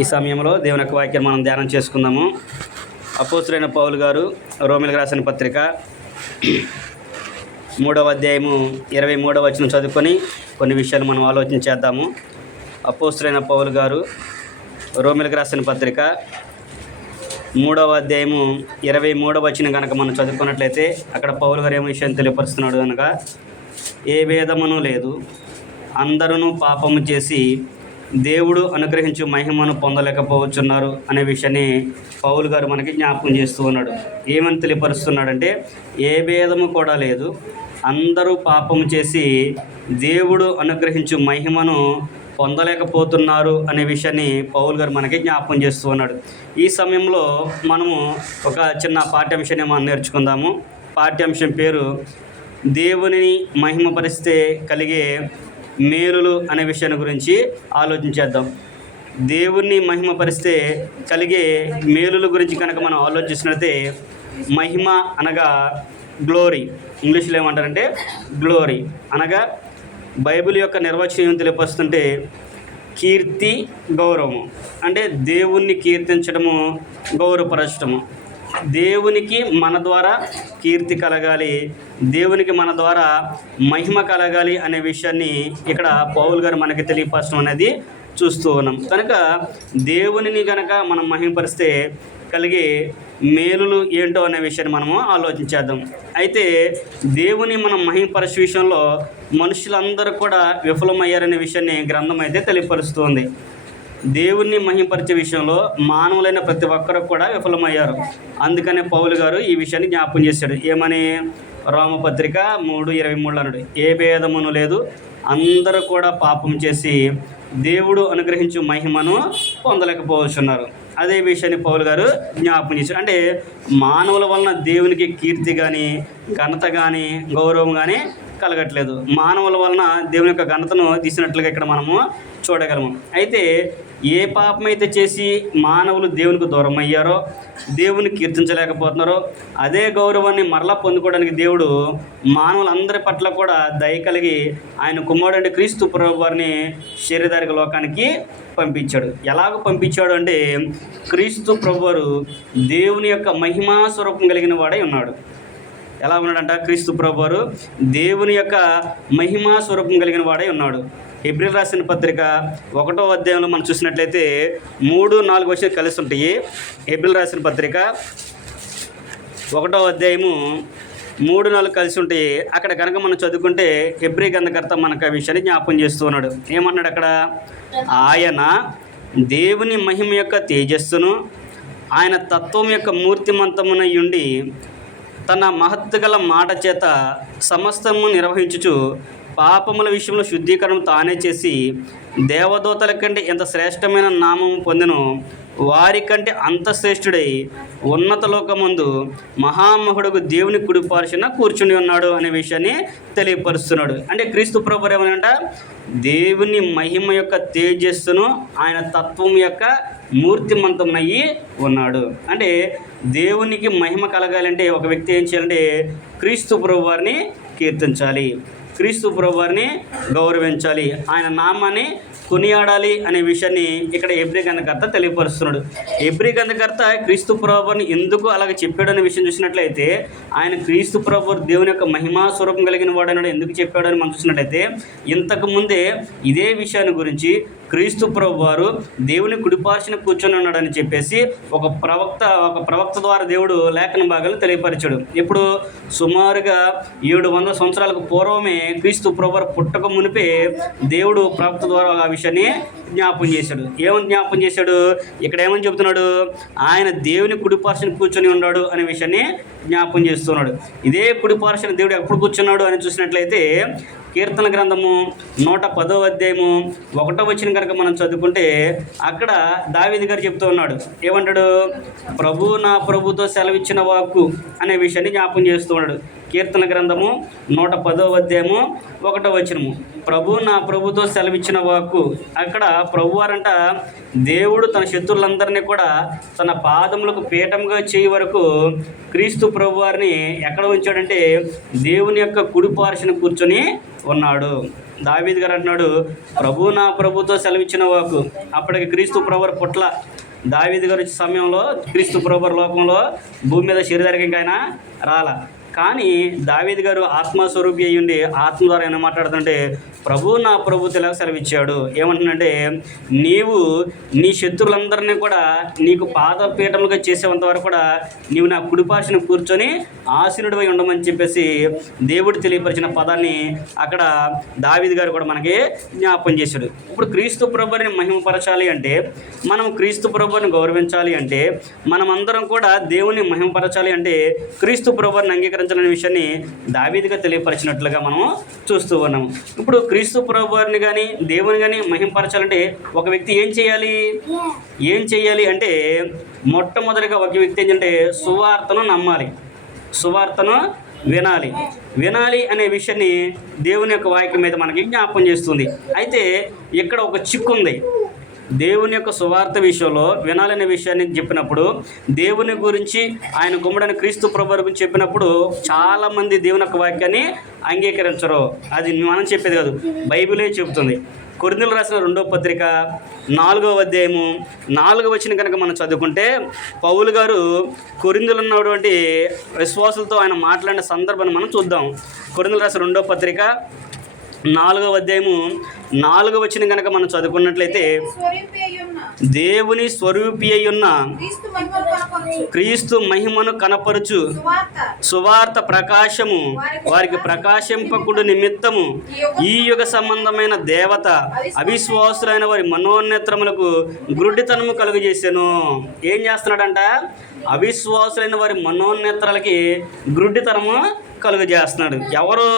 ఈ సమయంలో దేవుని యొక్క వాక్యం మనం ధ్యానం చేసుకుందాము. అపోస్తులైన పౌలు గారు రోమిలకు రాసిన పత్రిక 3వ అధ్యాయము 23వ వచనం చదువుకొని కొన్ని విషయాలు మనం ఆలోచన చేద్దాము. అపోస్తులైన పౌలు గారు రోమిలకు రాసిన పత్రిక 3వ అధ్యాయము 23వ వచనం కనుక మనం చదువుకున్నట్లయితే అక్కడ పౌలు గారు ఏమో విషయం తెలియపరుస్తున్నాడు అనగా, ఏ భేదమును లేదు, అందరూ పాపము చేసి దేవుడు అనుగ్రహించు మహిమను పొందలేకపోవచ్చున్నారు అనే విషయాన్ని పౌలు గారు మనకి జ్ఞాపకం చేస్తూ ఉన్నాడు. ఏమని తెలియపరుస్తున్నాడంటే, ఏ భేదము కూడా లేదు, అందరూ పాపము చేసి దేవుడు అనుగ్రహించు మహిమను పొందలేకపోతున్నారు అనే విషయాన్ని పౌలు గారు మనకి జ్ఞాపకం చేస్తూ ఉన్నాడు. ఈ సమయంలో మనము ఒక చిన్న పాఠ్యాంశాన్ని మనం నేర్చుకుందాము. పాఠ్యాంశం పేరు దేవునిని మహిమపరిస్తే కలిగే మేలులు అనే విషయాన్ని గురించి ఆలోచించేద్దాం. దేవుణ్ణి మహిమపరిస్తే కలిగే మేలుల గురించి కనుక మనం ఆలోచిస్తున్నట్లయితే, మహిమ అనగా గ్లోరీ, ఇంగ్లీష్లో ఏమంటారంటే గ్లోరీ అనగా బైబిల్ యొక్క నిర్వచనం తెలియపరుస్తుంటే కీర్తి, గౌరవము. అంటే దేవుణ్ణి కీర్తించడము, గౌరవపరచడము. దేవునికి మన ద్వారా కీర్తి కలగాలి, దేవునికి మన ద్వారా మహిమ కలగాలి అనే విషయాన్ని ఇక్కడ పౌలు గారు మనకి తెలియపరచడం అనేది చూస్తూ ఉన్నాం. కనుక దేవునిని కనుక మనం మహిమపరిస్తే కలిగే మేలులు ఏంటో అనే విషయాన్ని మనము ఆలోచించేద్దాం. అయితే దేవుని మనం మహిమపరిచే విషయంలో మనుషులందరూ కూడా విఫలమయ్యారనే విషయాన్ని గ్రంథం అయితే తెలియపరుస్తుంది. దేవుణ్ణి మహిమపరిచే విషయంలో మానవులైన ప్రతి ఒక్కరు కూడా విఫలమయ్యారు. అందుకనే పౌలు గారు ఈ విషయాన్ని జ్ఞాపకం చేశాడు. ఏమని? రోమపత్రిక 3:23 అన్నాడు, ఏ భేదమును లేదు, అందరూ కూడా పాపం చేసి దేవుడు అనుగ్రహించు మహిమను పొందలేకపోతున్నారు. అదే విషయాన్ని పౌలు గారు జ్ఞాపకం చేశారు. అంటే మానవుల వలన దేవునికి కీర్తి కానీ, ఘనత కానీ, గౌరవం కానీ కలగట్లేదు. మానవుల వలన దేవుని యొక్క ఘనతను తీసినట్లుగా ఇక్కడ మనము చూడగలము. అయితే ఏ పాపమైతే చేసి మానవులు దేవునికి దూరం అయ్యారో, దేవుని కీర్తించలేకపోతున్నారో, అదే గౌరవాన్ని మరలా పొందుకోవడానికి దేవుడు మానవులందరి పట్ల కూడా దయ కలిగి ఆయన కుమారుడు క్రీస్తు ప్రభువు వారిని శరీరధారిక లోకానికి పంపించాడు. ఎలాగ పంపించాడు అంటే, క్రీస్తు ప్రభువారు దేవుని యొక్క మహిమా స్వరూపం కలిగిన వాడై ఉన్నాడు. ఎలా ఉన్నాడంట? క్రీస్తు ప్రభువారు దేవుని యొక్క మహిమా స్వరూపం కలిగిన వాడై ఉన్నాడు. హెబ్రీయులకు రాసిన పత్రిక 1వ అధ్యాయంలో మనం చూసినట్లయితే 3-4 వచనాలు కలిసి ఉంటాయి. హెబ్రీయులకు రాసిన పత్రిక 1వ అధ్యాయము 3-4 కలిసి ఉంటాయి. అక్కడ కనుక మనం చదువుకుంటే హెబ్రీ గ్రంథకర్త మనకు ఆ విషయాన్ని జ్ఞాపకం చేస్తూ ఉన్నాడు. ఏమన్నాడు అక్కడ? ఆయన దేవుని మహిమ యొక్క తేజస్సును, ఆయన తత్వం యొక్క మూర్తిమంతమునై ఉండి తన మహత్తుగల మాట చేత సమస్తము నిర్వహించుచు పాపముల విషయంలో శుద్ధీకరణ తానే చేసి దేవదూతల కంటే ఎంత శ్రేష్టమైన నామము పొందెను, వారి కంటే అంత శ్రేష్ఠుడై ఉన్నత లోకమందు మహామహుడుకు దేవుని కుడిపార్శ్వన కూర్చుని ఉన్నాడు అనే విషయాన్ని తెలియపరుస్తున్నాడు. అంటే క్రీస్తు ప్రభువు ఏమనంట, దేవుని మహిమ యొక్క తేజస్సును, ఆయన తత్వం యొక్క మూర్తిమంతమయ్యి ఉన్నాడు. అంటే దేవునికి మహిమ కలగాలంటే ఒక వ్యక్తి ఏం చేయాలంటే క్రీస్తు ప్రభువు వారిని కీర్తించాలి, క్రీస్తు ప్రభువు వారిని గౌరవించాలి, ఆయన నామాన్ని కొనియాడాలి అనే విషయాన్ని ఇక్కడ హెబ్రీ గ్రంథకర్త తెలియపరుస్తున్నాడు. హెబ్రీ గ్రంథకర్త క్రీస్తు ప్రభువుని ఎందుకు అలాగ చెప్పాడు అనే విషయం చూసినట్లయితే, ఆయన క్రీస్తు ప్రభువు దేవుని యొక్క మహిమా స్వరూపం కలిగిన వాడు అన్నాడు ఎందుకు చెప్పాడు అని మనం చూసినట్లయితే, ఇంతకు ముందే ఇదే విషయాన్ని గురించి క్రీస్తు ప్రభువు వారు దేవుని కుడిపార్శ్వన కూర్చొని ఉన్నాడని చెప్పేసి ఒక ప్రవక్త ద్వారా దేవుడు లేఖన భాగాలు తెలియపరిచాడు. ఇప్పుడు సుమారుగా 700 సంవత్సరాలకు పూర్వమే క్రీస్తు ప్రభువు పుట్టక మునిపే దేవుడు ప్రవక్త ద్వారా ఆ విషయాన్ని జ్ఞాపకం చేశాడు. ఏమని జ్ఞాపకం చేశాడు? ఇక్కడ ఏమని చెబుతున్నాడు? ఆయన దేవుని కుడిపార్శ్వన కూర్చొని ఉన్నాడు అనే విషయాన్ని జ్ఞాపకం చేస్తున్నాడు. ఇదే కుడిపార్శ్వన దేవుడు ఎప్పుడు కూర్చున్నాడు అని చూసినట్లయితే కీర్తన గ్రంథము 110వ అధ్యాయము 1వ వచనం కనుక మనం చదువుకుంటే అక్కడ దావీదు గారు చెప్తూ ఉన్నాడు. ఏమంటాడు? ప్రభు నా ప్రభుతో సెలవిచ్చిన వాక్కు అనే విషయాన్ని జ్ఞాపకం చేస్తూ ఉన్నాడు. కీర్తన గ్రంథము 110వ అధ్యాయము 1వ వచనము, ప్రభు నా ప్రభుతో సెలవిచ్చిన వాక్కు. అక్కడ ప్రభువారంట దేవుడు తన శత్రువులందరినీ కూడా తన పాదములకు పీఠంగా చేయి వరకు క్రీస్తు ప్రభువారిని ఎక్కడ ఉంచాడంటే దేవుని యొక్క కుడిపార్శ్వన కూర్చొని ఉన్నాడు. దావీదు గారు అంటున్నాడు, ప్రభు నా ప్రభుతో సెలవిచ్చిన వాకు. అప్పటికి క్రీస్తు ప్రభువు పుట్ల. దావీదు గారు వచ్చే సమయంలో క్రీస్తు ప్రభువు లోకంలో భూమి మీద శరీరానికి ఇంకా ఆయన రాల. కానీ దావీదు గారు ఆత్మస్వరూపి అయ్యుండి ఆత్మ ద్వారా ఏమైనా మాట్లాడుతుంటే, ప్రభు నా ప్రభుతో ఇలా సెలవిచ్చాడు. ఏమంటున్నాడంటే, నీవు నీ శత్రువులందరినీ కూడా నీకు పాదపీఠములుగా చేసేంత వరకు కూడా నీవు నా కుడిపార్శ్వన కూర్చొని ఆసీనుడివై ఉండమని చెప్పేసి దేవుడు తెలియపరిచిన పదాన్ని అక్కడ దావీదు గారు కూడా మనకి జ్ఞాపం చేశాడు. ఇప్పుడు క్రీస్తు ప్రభువుని మహిమపరచాలి అంటే, మనం క్రీస్తు ప్రభువుని గౌరవించాలి అంటే, మనమందరం కూడా దేవుని మహిమపరచాలి అంటే క్రీస్తు ప్రభువుని అంగీకరించాలనే విషయాన్ని దావీదుగా తెలియపరిచినట్లుగా మనం చూస్తూ ఉన్నాము. ఇప్పుడు క్రీస్తు ప్రభువుని కానీ దేవుని కానీ మహిమపరచాలంటే ఒక వ్యక్తి ఏం చేయాలి అంటే, మొట్టమొదటిగా ఒక వ్యక్తి ఏంటంటే సువార్తను నమ్మాలి, సువార్తను వినాలి అనే విషయాన్ని దేవుని యొక్క వాక్యం మీద మనకి జ్ఞాపం చేస్తుంది. అయితే ఇక్కడ ఒక చిక్కు ఉంది. దేవుని యొక్క సువార్త విషయంలో వినాలనే విషయాన్ని చెప్పినప్పుడు, దేవుని గురించి ఆయన కుమ్మడని క్రీస్తు ప్రభువు గురించి చెప్పినప్పుడు చాలామంది దేవుని యొక్క వాక్యాన్ని అంగీకరించరు. అది మనం చెప్పేది కాదు, బైబిలే చెబుతుంది. కొరింథీయులకు రాసిన 2వ పత్రిక 4వ అధ్యాయము 4వ వచనం కనుక మనం చదువుకుంటే, పౌలు గారు కొరింథీయులో ఉన్నటువంటి విశ్వాసులతో ఆయన మాట్లాడిన సందర్భాన్ని మనం చూద్దాం. కొరింథీయులకు రాసిన 2వ పత్రిక 4వ అధ్యాయము 4వ వచనం కనుక మనం చదువుకున్నట్లయితే, దేవుని స్వరూపి అయి ఉన్న క్రీస్తు మహిమను కనపరుచు సువార్త ప్రకాశము వారికి ప్రకాశింపకుడు నిమిత్తము ఈ యుగ సంబంధమైన దేవత అవిశ్వాసులైన వారి మనోనేత్రములకు గుడ్డితనము కలుగజేసెను. ఏం చేస్తున్నాడంట? అవిశ్వాసులైన వారి మనోనేత్రాలకి గుడ్డితనము కలుగజేస్తున్నాడు. ఎవరు?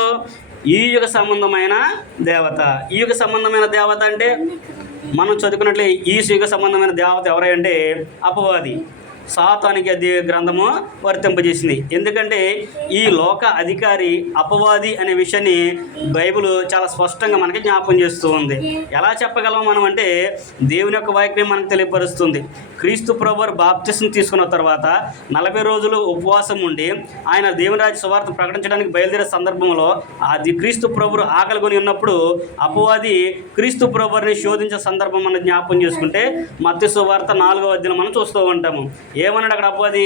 ఈ యుగ సంబంధమైన దేవత. ఈ యుగ సంబంధమైన దేవత అంటే మనం చదువుకున్నట్లే ఈ యుగ సంబంధమైన దేవత ఎవరంటే అపవాది. సాతానికి అది గ్రంథము వర్తింపజేసింది. ఎందుకంటే ఈ లోక అధికారి అపవాది అనే విషయాన్ని బైబిల్ చాలా స్పష్టంగా మనకి జ్ఞాపం చేస్తూ ఉంది. ఎలా చెప్పగలం మనం అంటే, దేవుని యొక్క వాక్యం మనకు తెలియపరుస్తుంది. క్రీస్తు ప్రభువు బాప్తిస్మం తీసుకున్న తర్వాత 40 రోజులు ఉపవాసం ఉండి ఆయన దేవుని రాజ్య సువార్త ప్రకటించడానికి బయలుదేరే సందర్భంలో అది క్రీస్తు ప్రభువు ఆకలి కొని ఉన్నప్పుడు అపవాది క్రీస్తు ప్రభువుని శోధించే సందర్భం మనం జ్ఞాపం చేసుకుంటే మత్తయి సువార్త 4వ అధ్యాయం మనం చూస్తూ ఉంటాము. ఏమన్నాడు అక్కడ అపవాది?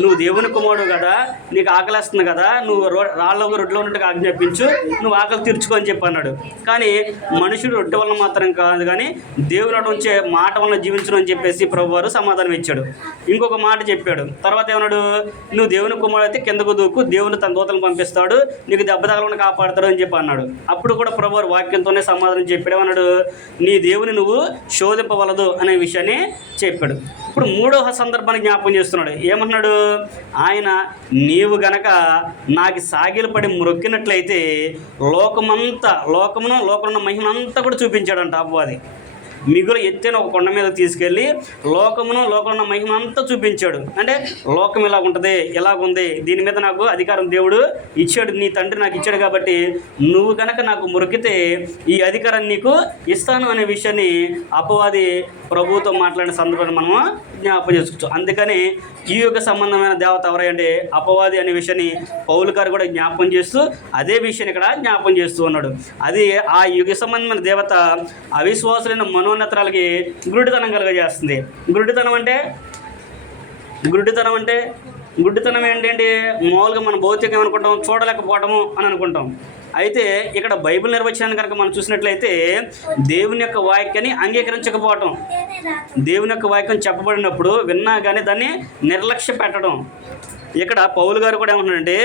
నువ్వు దేవుని కుమారుడు కదా, నీకు ఆకలి వస్తుంది కదా, నువ్వు రాళ్ళ రొట్టెలో ఉన్నట్టుగా ఆజ్ఞాపించు, నువ్వు ఆకలి తీర్చుకో అని చెప్పి అన్నాడు. కానీ మనుషుడు రొట్టె వల్ల మాత్రం కాదు కానీ దేవుని వచ్చే మాట వల్ల జీవించను అని చెప్పేసి ప్రభు వారు సమాధానం ఇచ్చాడు. ఇంకొక మాట చెప్పాడు. తర్వాత ఏమన్నాడు? నువ్వు దేవుని కుమారుడు అయితే కిందకు దూకు, దేవుని తన దూతలను పంపిస్తాడు, నీకు దెబ్బ తగలకుండా కాపాడుతాడు అని చెప్పి అన్నాడు. అప్పుడు కూడా ప్రభు వారు వాక్యంతోనే సమాధానం చెప్పాడు. ఏమన్నాడు? నీ దేవుని నువ్వు శోధింపవలదు అనే విషయాన్ని చెప్పాడు. ఇప్పుడు 3వ సందర్భాన్ని జ్ఞాపం చేస్తున్నాడు. ఏమన్నాడు ఆయన? నీవు గనక నాకు సాగిలపడి మొక్కినట్లయితే లోకమున్న మహిమంతా కూడా చూపించాడంట అపవాది. మిగులు ఎత్తైన ఒక కొండ మీద తీసుకెళ్ళి లోకంలో మహిమ అంతా చూపించాడు. అంటే లోకం ఇలా ఉంటుంది, ఇలాగుంది, దీని మీద నాకు అధికారం దేవుడు ఇచ్చాడు, నీ తండ్రి నాకు ఇచ్చాడు, కాబట్టి నువ్వు కనుక నాకు మొక్కితే ఈ అధికారాన్ని నీకు ఇస్తాను అనే విషయాన్ని అపవాది ప్రభువుతో మాట్లాడిన సందర్భాన్ని మనము జ్ఞాపం చేసుకోవచ్చు. అందుకని ఈ యుగ సంబంధమైన దేవత ఎవరంటే అపవాది అనే విషయాన్ని పౌలు గారు కూడా జ్ఞాపం చేస్తూ అదే విషయాన్ని ఇక్కడ జ్ఞాపం చేస్తూ ఉన్నాడు. అది ఆ యుగ సంబంధమైన దేవత అవిశ్వాసులైన మనోన్నతాలకి గుడ్డితనం కలుగజేస్తుంది. గుడ్డితనం ఏంటంటే మామూలుగా మనం భౌతికం ఏమనుకుంటాం, చూడలేకపోవటము అని అనుకుంటాం. అయితే ఇక్కడ బైబిల్ నిర్వచనాన్ని కనుక మనం చూసినట్లయితే దేవుని యొక్క వాక్యాన్ని అంగీకరించకపోవటం, దేవుని యొక్క వాక్యం చెప్పబడినప్పుడు విన్నా కానీ దాన్ని నిర్లక్ష్య పెట్టడం. ఇక్కడ పౌలు గారు కూడా ఏమంటున్నారంటే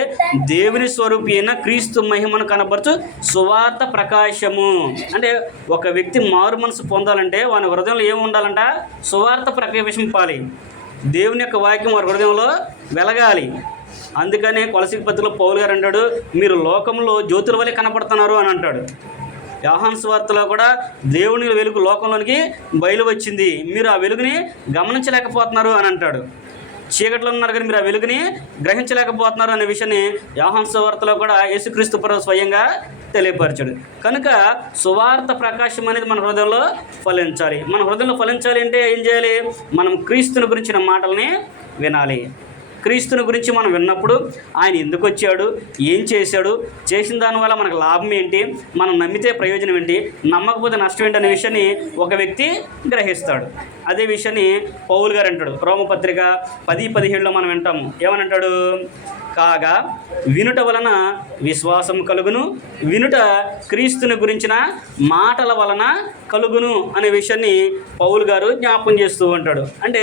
దేవుని స్వరూపి అయిన క్రీస్తు మహిమను కనబరచు సువార్త ప్రకాశము. అంటే ఒక వ్యక్తి మారు మనసు పొందాలంటే వాని హృదయంలో ఏమి ఉండాలంట? సువార్త ప్రకాశింపాలి. దేవుని యొక్క వాక్యం వారి హృదయంలో వెలగాలి. అందుకనే కొలసీ పత్రికలో పౌలు గారు అంటాడు, మీరు లోకంలో జ్యోతుల వలె కనపడుతున్నారు అని అంటాడు. యోహాను సువార్తలో కూడా దేవుని వెలుగు లోకంలోనికి బయలు వచ్చింది, మీరు ఆ వెలుగుని గమనించలేకపోతున్నారు అని అంటాడు. చీకట్లో ఉన్నారు కానీ మీరు ఆ వెలుగుని గ్రహించలేకపోతున్నారు అనే విషయాన్ని యోహాను సువార్తలో కూడా యేసుక్రీస్తు ప్రభువు స్వయంగా తెలియపరిచాడు. కనుక సువార్త ప్రకాశం అనేది మన హృదయంలో ఫలించాలి. మన హృదయంలో ఫలించాలి అంటే ఏం చేయాలి? మనం క్రీస్తుని గురించిన మాటల్ని వినాలి. క్రీస్తుని గురించి మనం విన్నప్పుడు ఆయన ఎందుకు వచ్చాడు, ఏం చేశాడు, చేసిన దానివల్ల మనకు లాభం ఏంటి, మనం నమ్మితే ప్రయోజనం ఏంటి, నమ్మకపోతే నష్టం ఏంటి అనే విషయాన్ని ఒక వ్యక్తి గ్రహిస్తాడు. అదే విషయాన్ని పౌలు గారు అంటాడు. రోమపత్రిక 10:17 మనం వింటాము. ఏమని అంటాడు? కాగా వినుట వలన విశ్వాసం కలుగును, వినుట క్రీస్తుని గురించిన మాటల వలన కలుగును అనే విషయాన్ని పౌలు గారు జ్ఞాపకం చేస్తూ ఉంటాడు. అంటే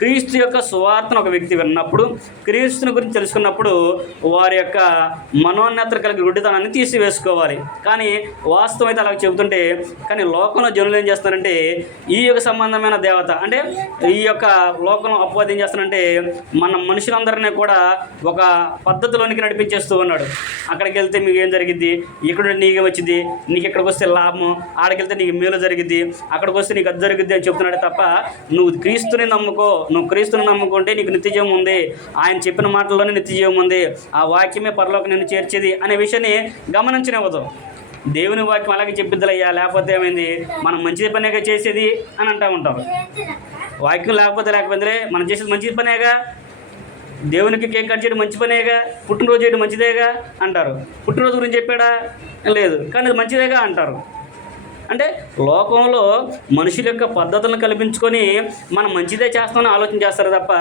క్రీస్తు యొక్క సువార్తను ఒక వ్యక్తి విన్నప్పుడు, క్రీస్తుని గురించి తెలుసుకున్నప్పుడు వారి యొక్క మనోన్నత కలిగి గుడ్డితనాన్ని తీసివేసుకోవాలి. కానీ వాస్తవం అయితే అలా చెబుతుంటే, కానీ లోకంలో జనులు ఏం చేస్తున్నారంటే ఈ యొక్క సంబంధమైన దేవత అంటే ఈ యొక్క లోకంలో అపవాదం ఏం చేస్తున్నారంటే మన మనుషులందరినీ కూడా ఒక పద్ధతిలోనికి నడిపించేస్తూ ఉన్నాడు. అక్కడికి వెళ్తే మీకు ఏం జరిగిద్ది, ఇక్కడ నీకే వచ్చింది, నీకు ఇక్కడికి వస్తే లాభము, ఆడికి వెళ్తే నీకు మేలు జరిగిద్ది, అక్కడికి వస్తే నీకు అది జరిగిద్ది అని చెప్తున్నాడు తప్ప నువ్వు క్రీస్తుని నమ్ముకో, నువ్వు క్రీస్తుని నమ్ముకుంటే నీకు నిత్యజీవం ఉంది, ఆయన చెప్పిన మాటల్లోనే నిత్యజీవం ఉంది, ఆ వాక్యమే పరలోకి నిన్ను చేర్చేది అనే విషయాన్ని గమనించనివ్వదు. దేవుని వాక్యం అలాగే చెప్పిద్దలయ్యా, లేకపోతే ఏమైంది మనం మంచి పనేగా చేసేది అని అంటూ ఉంటాం. వాక్యం లేకపోతే మనం చేసేది మంచి పనేగా, దేవునికి కేక్ కట్ చేయడం మంచి పనేగా, పుట్టినరోజు చేయడం మంచిదేగా అంటారు. పుట్టినరోజు గురించి చెప్పాడా? లేదు, కానీ అది మంచిదేగా అంటారు. అంటే లోకంలో మనుషుల యొక్క పద్ధతులను కల్పించుకొని మనం మంచిదే చేస్తామని ఆలోచన చేస్తారు తప్ప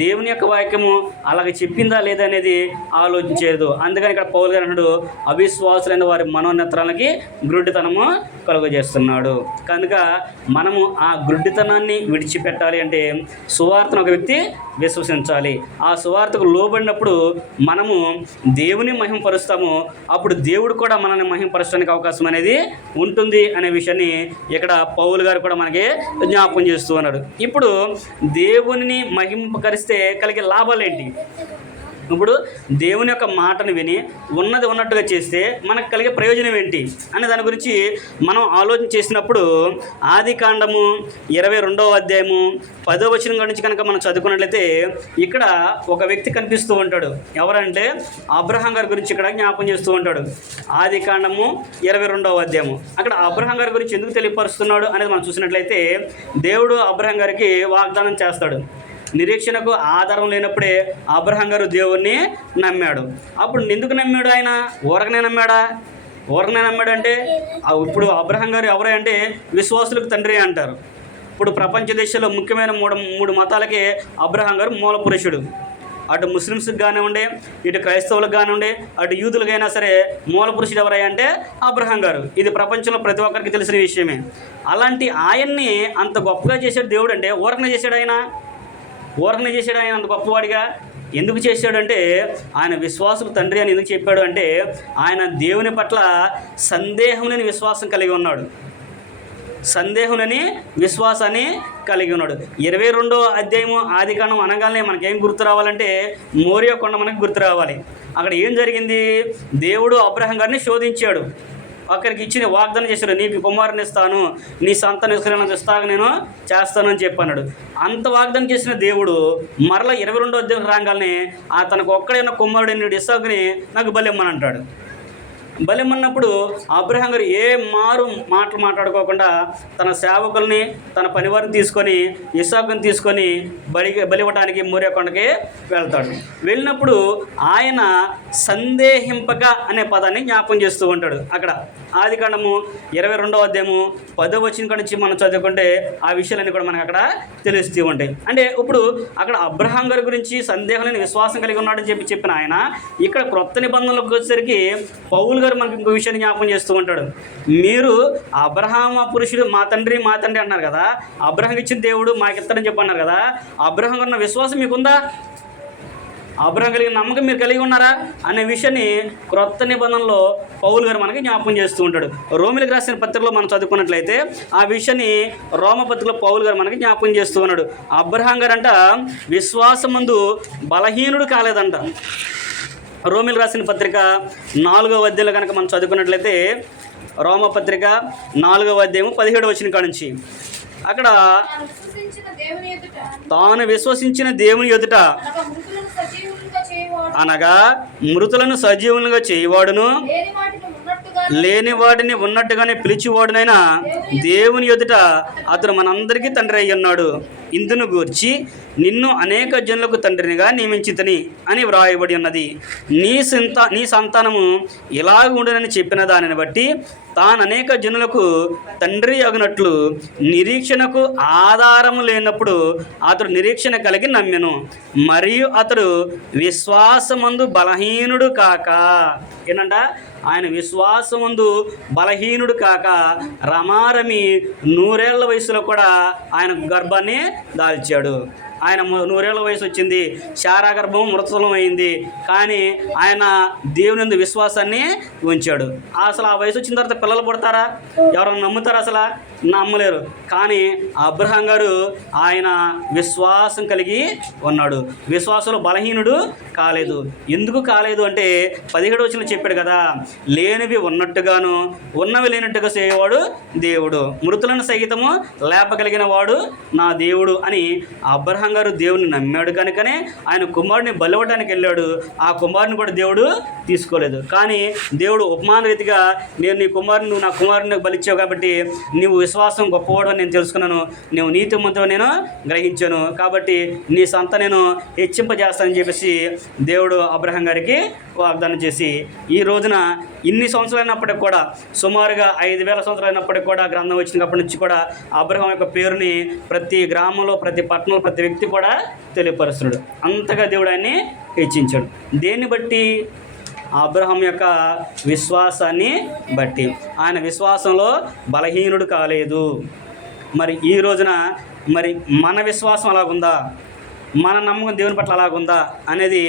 దేవుని యొక్క వాక్యము అలాగే చెప్పిందా లేదా అనేది ఆలోచించేది. అందుకని ఇక్కడ పౌలు గారు అంటాడు, అవిశ్వాసులైన వారి మనోనేత్రాలకి గ్రుడ్డితనము కలుగజేస్తున్నాడు. కనుక మనము ఆ గ్రుడ్డితనాన్ని విడిచిపెట్టాలి అంటే సువార్తను ఒక వ్యక్తి విశ్వసించాలి. ఆ సువార్తకు లోబడినప్పుడు మనము దేవుని మహిమపరుస్తాము, అప్పుడు దేవుడు కూడా మనల్ని మహిమపరచడానికి అవకాశం అనేది ఉంటుంది అనే విషయాన్ని ఇక్కడ పౌలు గారు కూడా మనకి జ్ఞాపకం చేస్తూ ఉన్నాడు. ఇప్పుడు దేవుని మహింపకరిస్తే కలిగే లాభాలు ఏంటి? ఇప్పుడు దేవుని యొక్క మాటను విని ఉన్నది ఉన్నట్టుగా చేస్తే మనకు కలిగే ప్రయోజనం ఏంటి అనే దాని గురించి మనం ఆలోచన చేసినప్పుడు ఆదికాండము 22వ అధ్యాయము 10వ వచనం నుంచి కనుక మనం చదువుకున్నట్లయితే ఇక్కడ ఒక వ్యక్తి కనిపిస్తూ ఉంటాడు. ఎవరంటే అబ్రహాం గారి గురించి ఇక్కడ జ్ఞాపకం చేస్తూ ఉంటాడు. ఆదికాండము 22వ అధ్యాయము అక్కడ అబ్రహాం గారి గురించి ఎందుకు తెలియపరుస్తున్నాడు అనేది మనం చూసినట్లయితే దేవుడు అబ్రహాం గారికి వాగ్దానం చేస్తాడు. నిరీక్షణకు ఆధారం లేనప్పుడే అబ్రహాం గారు దేవుణ్ణి నమ్మాడు. అప్పుడు ఎందుకు నమ్మాడు? ఆయన ఊరకనే నమ్మాడా? ఊరకనే నమ్మాడంటే ఇప్పుడు అబ్రహాం గారు ఎవరే అంటే విశ్వాసులకు తండ్రి అంటారు. ఇప్పుడు ప్రపంచ దేశాల్లో ముఖ్యమైన మూడు మతాలకి అబ్రహాం గారు మూల పురుషుడు. అటు ముస్లిమ్స్కి కానివ్వండి, ఇటు క్రైస్తవులకు కానివ్వండి, అటు యూదులకైనా సరే మూల పురుషుడు ఎవరయ్యా అంటే అబ్రహాం గారు. ఇది ప్రపంచంలో ప్రతి ఒక్కరికి తెలిసిన విషయమే. అలాంటి ఆయన్ని అంత గొప్పగా చేశాడు దేవుడు అంటే ఊరకనే చేశాడు ఆయన అంత గొప్పవాడిగా ఎందుకు చేశాడంటే ఆయన విశ్వాసుకు తండ్రి అని ఎందుకు చెప్పాడు అంటే ఆయన దేవుని పట్ల సందేహం లేని విశ్వాసం కలిగి ఉన్నాడు. సందేహంలోని విశ్వాసాన్ని కలిగి ఉన్నాడు. 22వ అధ్యాయము ఆదికాండం అనగానే మనకేం గుర్తు రావాలంటే మోరియా కొండ మనకు గుర్తు రావాలి. అక్కడ ఏం జరిగింది? దేవుడు అబ్రహాం గారిని శోధించాడు. అక్కడికి ఇచ్చిన వాగ్దానం చేశాడు, నీకు కుమారుని ఇస్తాను, నీ సంతానం ఇస్తాను, నేను చేస్తాను అని చెప్పన్నాడు. అంత వాగ్దానం చేసిన దేవుడు మరలా 22వ అధ్యాయం రాగానే తనకు ఒక్కడైన కుమారుడైన ఇస్సాకుని నాకు బలిమ్మని అంటాడు. బలిమ్మన్నప్పుడు అబ్రహాం గారు ఏ మాటలు మాట్లాడుకోకుండా తన సేవకుల్ని తన పనివారిని తీసుకొని ఇస్సాకుని తీసుకొని బలివ్వటానికి మోరియా కొండకి వెళ్తాడు. వెళ్ళినప్పుడు ఆయన సందేహింపక అనే పదాన్ని జ్ఞాపకం చేస్తూ ఉంటాడు. అక్కడ ఆదికాండము 22వ అధ్యాయము 10వ వచనం నుంచి మనం చదువుకుంటే ఆ విషయాలన్నీ కూడా మనకు అక్కడ తెలుస్తూ ఉంటాయి. అంటే ఇప్పుడు అక్కడ అబ్రహాం గారి గురించి సందేహం లేని విశ్వాసం కలిగి ఉన్నాడని చెప్పిన ఆయన ఇక్కడ క్రొత్త నిబంధనలకు వచ్చేసరికి పౌలు గారు మనకి ఇంకో విషయాన్ని జ్ఞాపకం చేస్తూ ఉంటాడు. మీరు అబ్రహాం పురుషుడు మా తండ్రి అన్నారు కదా, అబ్రహాం ఇచ్చిన దేవుడు మాకు ఇస్తాడని చెప్పి అన్నారు కదా, అబ్రహాం గారు విశ్వాసం మీకుందా? అబ్రహాం కలిగిన నమ్మకం మీరు కలిగి ఉన్నారా అనే విషయాన్ని క్రొత్త నిబంధనలో పౌలు గారు మనకి జ్ఞాపకం చేస్తూ ఉంటాడు. రోమిలకు రాసిన పత్రికలో మనం చదువుకున్నట్లయితే ఆ విషయాన్ని రోమపత్రికలో పౌలు గారు మనకి జ్ఞాపకం చేస్తూ ఉన్నాడు. అబ్రహాం గారు అంట విశ్వాసమందు బలహీనుడు కాలేదంట. రోమిలకు రాసిన పత్రిక 4వ అధ్యాయంలో కనుక మనం చదువుకున్నట్లయితే రోమపత్రిక 4వ అధ్యాయము 17వ వచనం కాడ నుంచి అక్కడ తాను విశ్వసించిన దేవుని ఎదుట అనగా మృతులను సజీవులుగా చేయవాడును లేని వాడిని ఉన్నట్టుగానే పిలిచివాడునైనా దేవుని ఎదుట అతడు మనందరికీ తండ్రి అయి ఉన్నాడు. ఇందును గూర్చి నిన్ను అనేక జనులకు తండ్రినిగా నియమించితిని అని వ్రాయబడి ఉన్నది. నీ సంతానము ఇలాగ ఉండునని చెప్పిన దానిని బట్టి తాను అనేక జనులకు తండ్రి అగునట్లు నిరీక్షణకు ఆధారము లేనప్పుడు అతడు నిరీక్షణ కలిగి నమ్మెను. మరియు అతడు విశ్వాసమందు బలహీనుడు కాక, ఏంటంట, ఆయన విశ్వాసమందు బలహీనుడు కాక రమారమి 100 ఏళ్ల వయసులో కూడా ఆయన గర్భాన్ని దాల్చాడు. ఆయన 100 ఏళ్ల వయసు వచ్చింది, శారా గర్భం మృతలం అయింది, కానీ ఆయన దేవుని యందు విశ్వాసాన్ని ఉంచాడు. అసలు ఆ వయసు వచ్చిన తర్వాత పిల్లలు పుడతారా? ఎవరైనా నమ్ముతారా? అసలు నమ్మలేరు. కానీ అబ్రహాం గారు ఆయన విశ్వాసం కలిగి ఉన్నాడు. విశ్వాసంలో బలహీనుడు కాలేదు. ఎందుకు కాలేదు అంటే 17వ వచనంలో చెప్పాడు కదా, లేనివి ఉన్నట్టుగాను ఉన్నవి లేనట్టుగా చేయవాడు దేవుడు, మృతులను సహితము లేపగలిగిన వాడు నా దేవుడు అని అబ్రహాం గారు దేవుని నమ్మాడు కనుకనే ఆయన కుమారుడిని బలివ్వడానికి వెళ్ళాడు. ఆ కుమారుని కూడా దేవుడు తీసుకోలేదు. కానీ దేవుడు ఉపమాన రీతిగా, నేను నీ కుమారుని, నువ్వు నా కుమారుని బలిచ్చావు కాబట్టి నీవు విశ్వాసం గొప్పవాడు అని నేను తెలుసుకున్నాను, నువ్వు నీతిమంతుడు నేను గ్రహించాను, కాబట్టి నీ సంత నేను హెచ్చింపజేస్తానని చెప్పేసి దేవుడు అబ్రహాం గారికి వాగ్దానం చేసి, ఈ రోజున ఇన్ని సంవత్సరాలైనప్పటికి కూడా, సుమారుగా 5000 సంవత్సరాలైనప్పటికి కూడా, గ్రంథం వచ్చినప్పటి నుంచి కూడా అబ్రహాం యొక్క పేరుని ప్రతి గ్రామంలో, ప్రతి పట్టణంలో, ప్రతి వ్యక్తి కూడా తెలియపరుస్తున్నాడు. అంతగా దేవుడు ఆయన్ని హెచ్చించాడు. దేన్ని బట్టి? అబ్రహాం యొక్క విశ్వాసాన్ని బట్టి. ఆయన విశ్వాసంలో బలహీనుడు కాలేదు. మరి ఈ రోజున మరి మన విశ్వాసం అలాగుందా? మన నమ్మకం దేవుని పట్ల అలాగుందా అనేది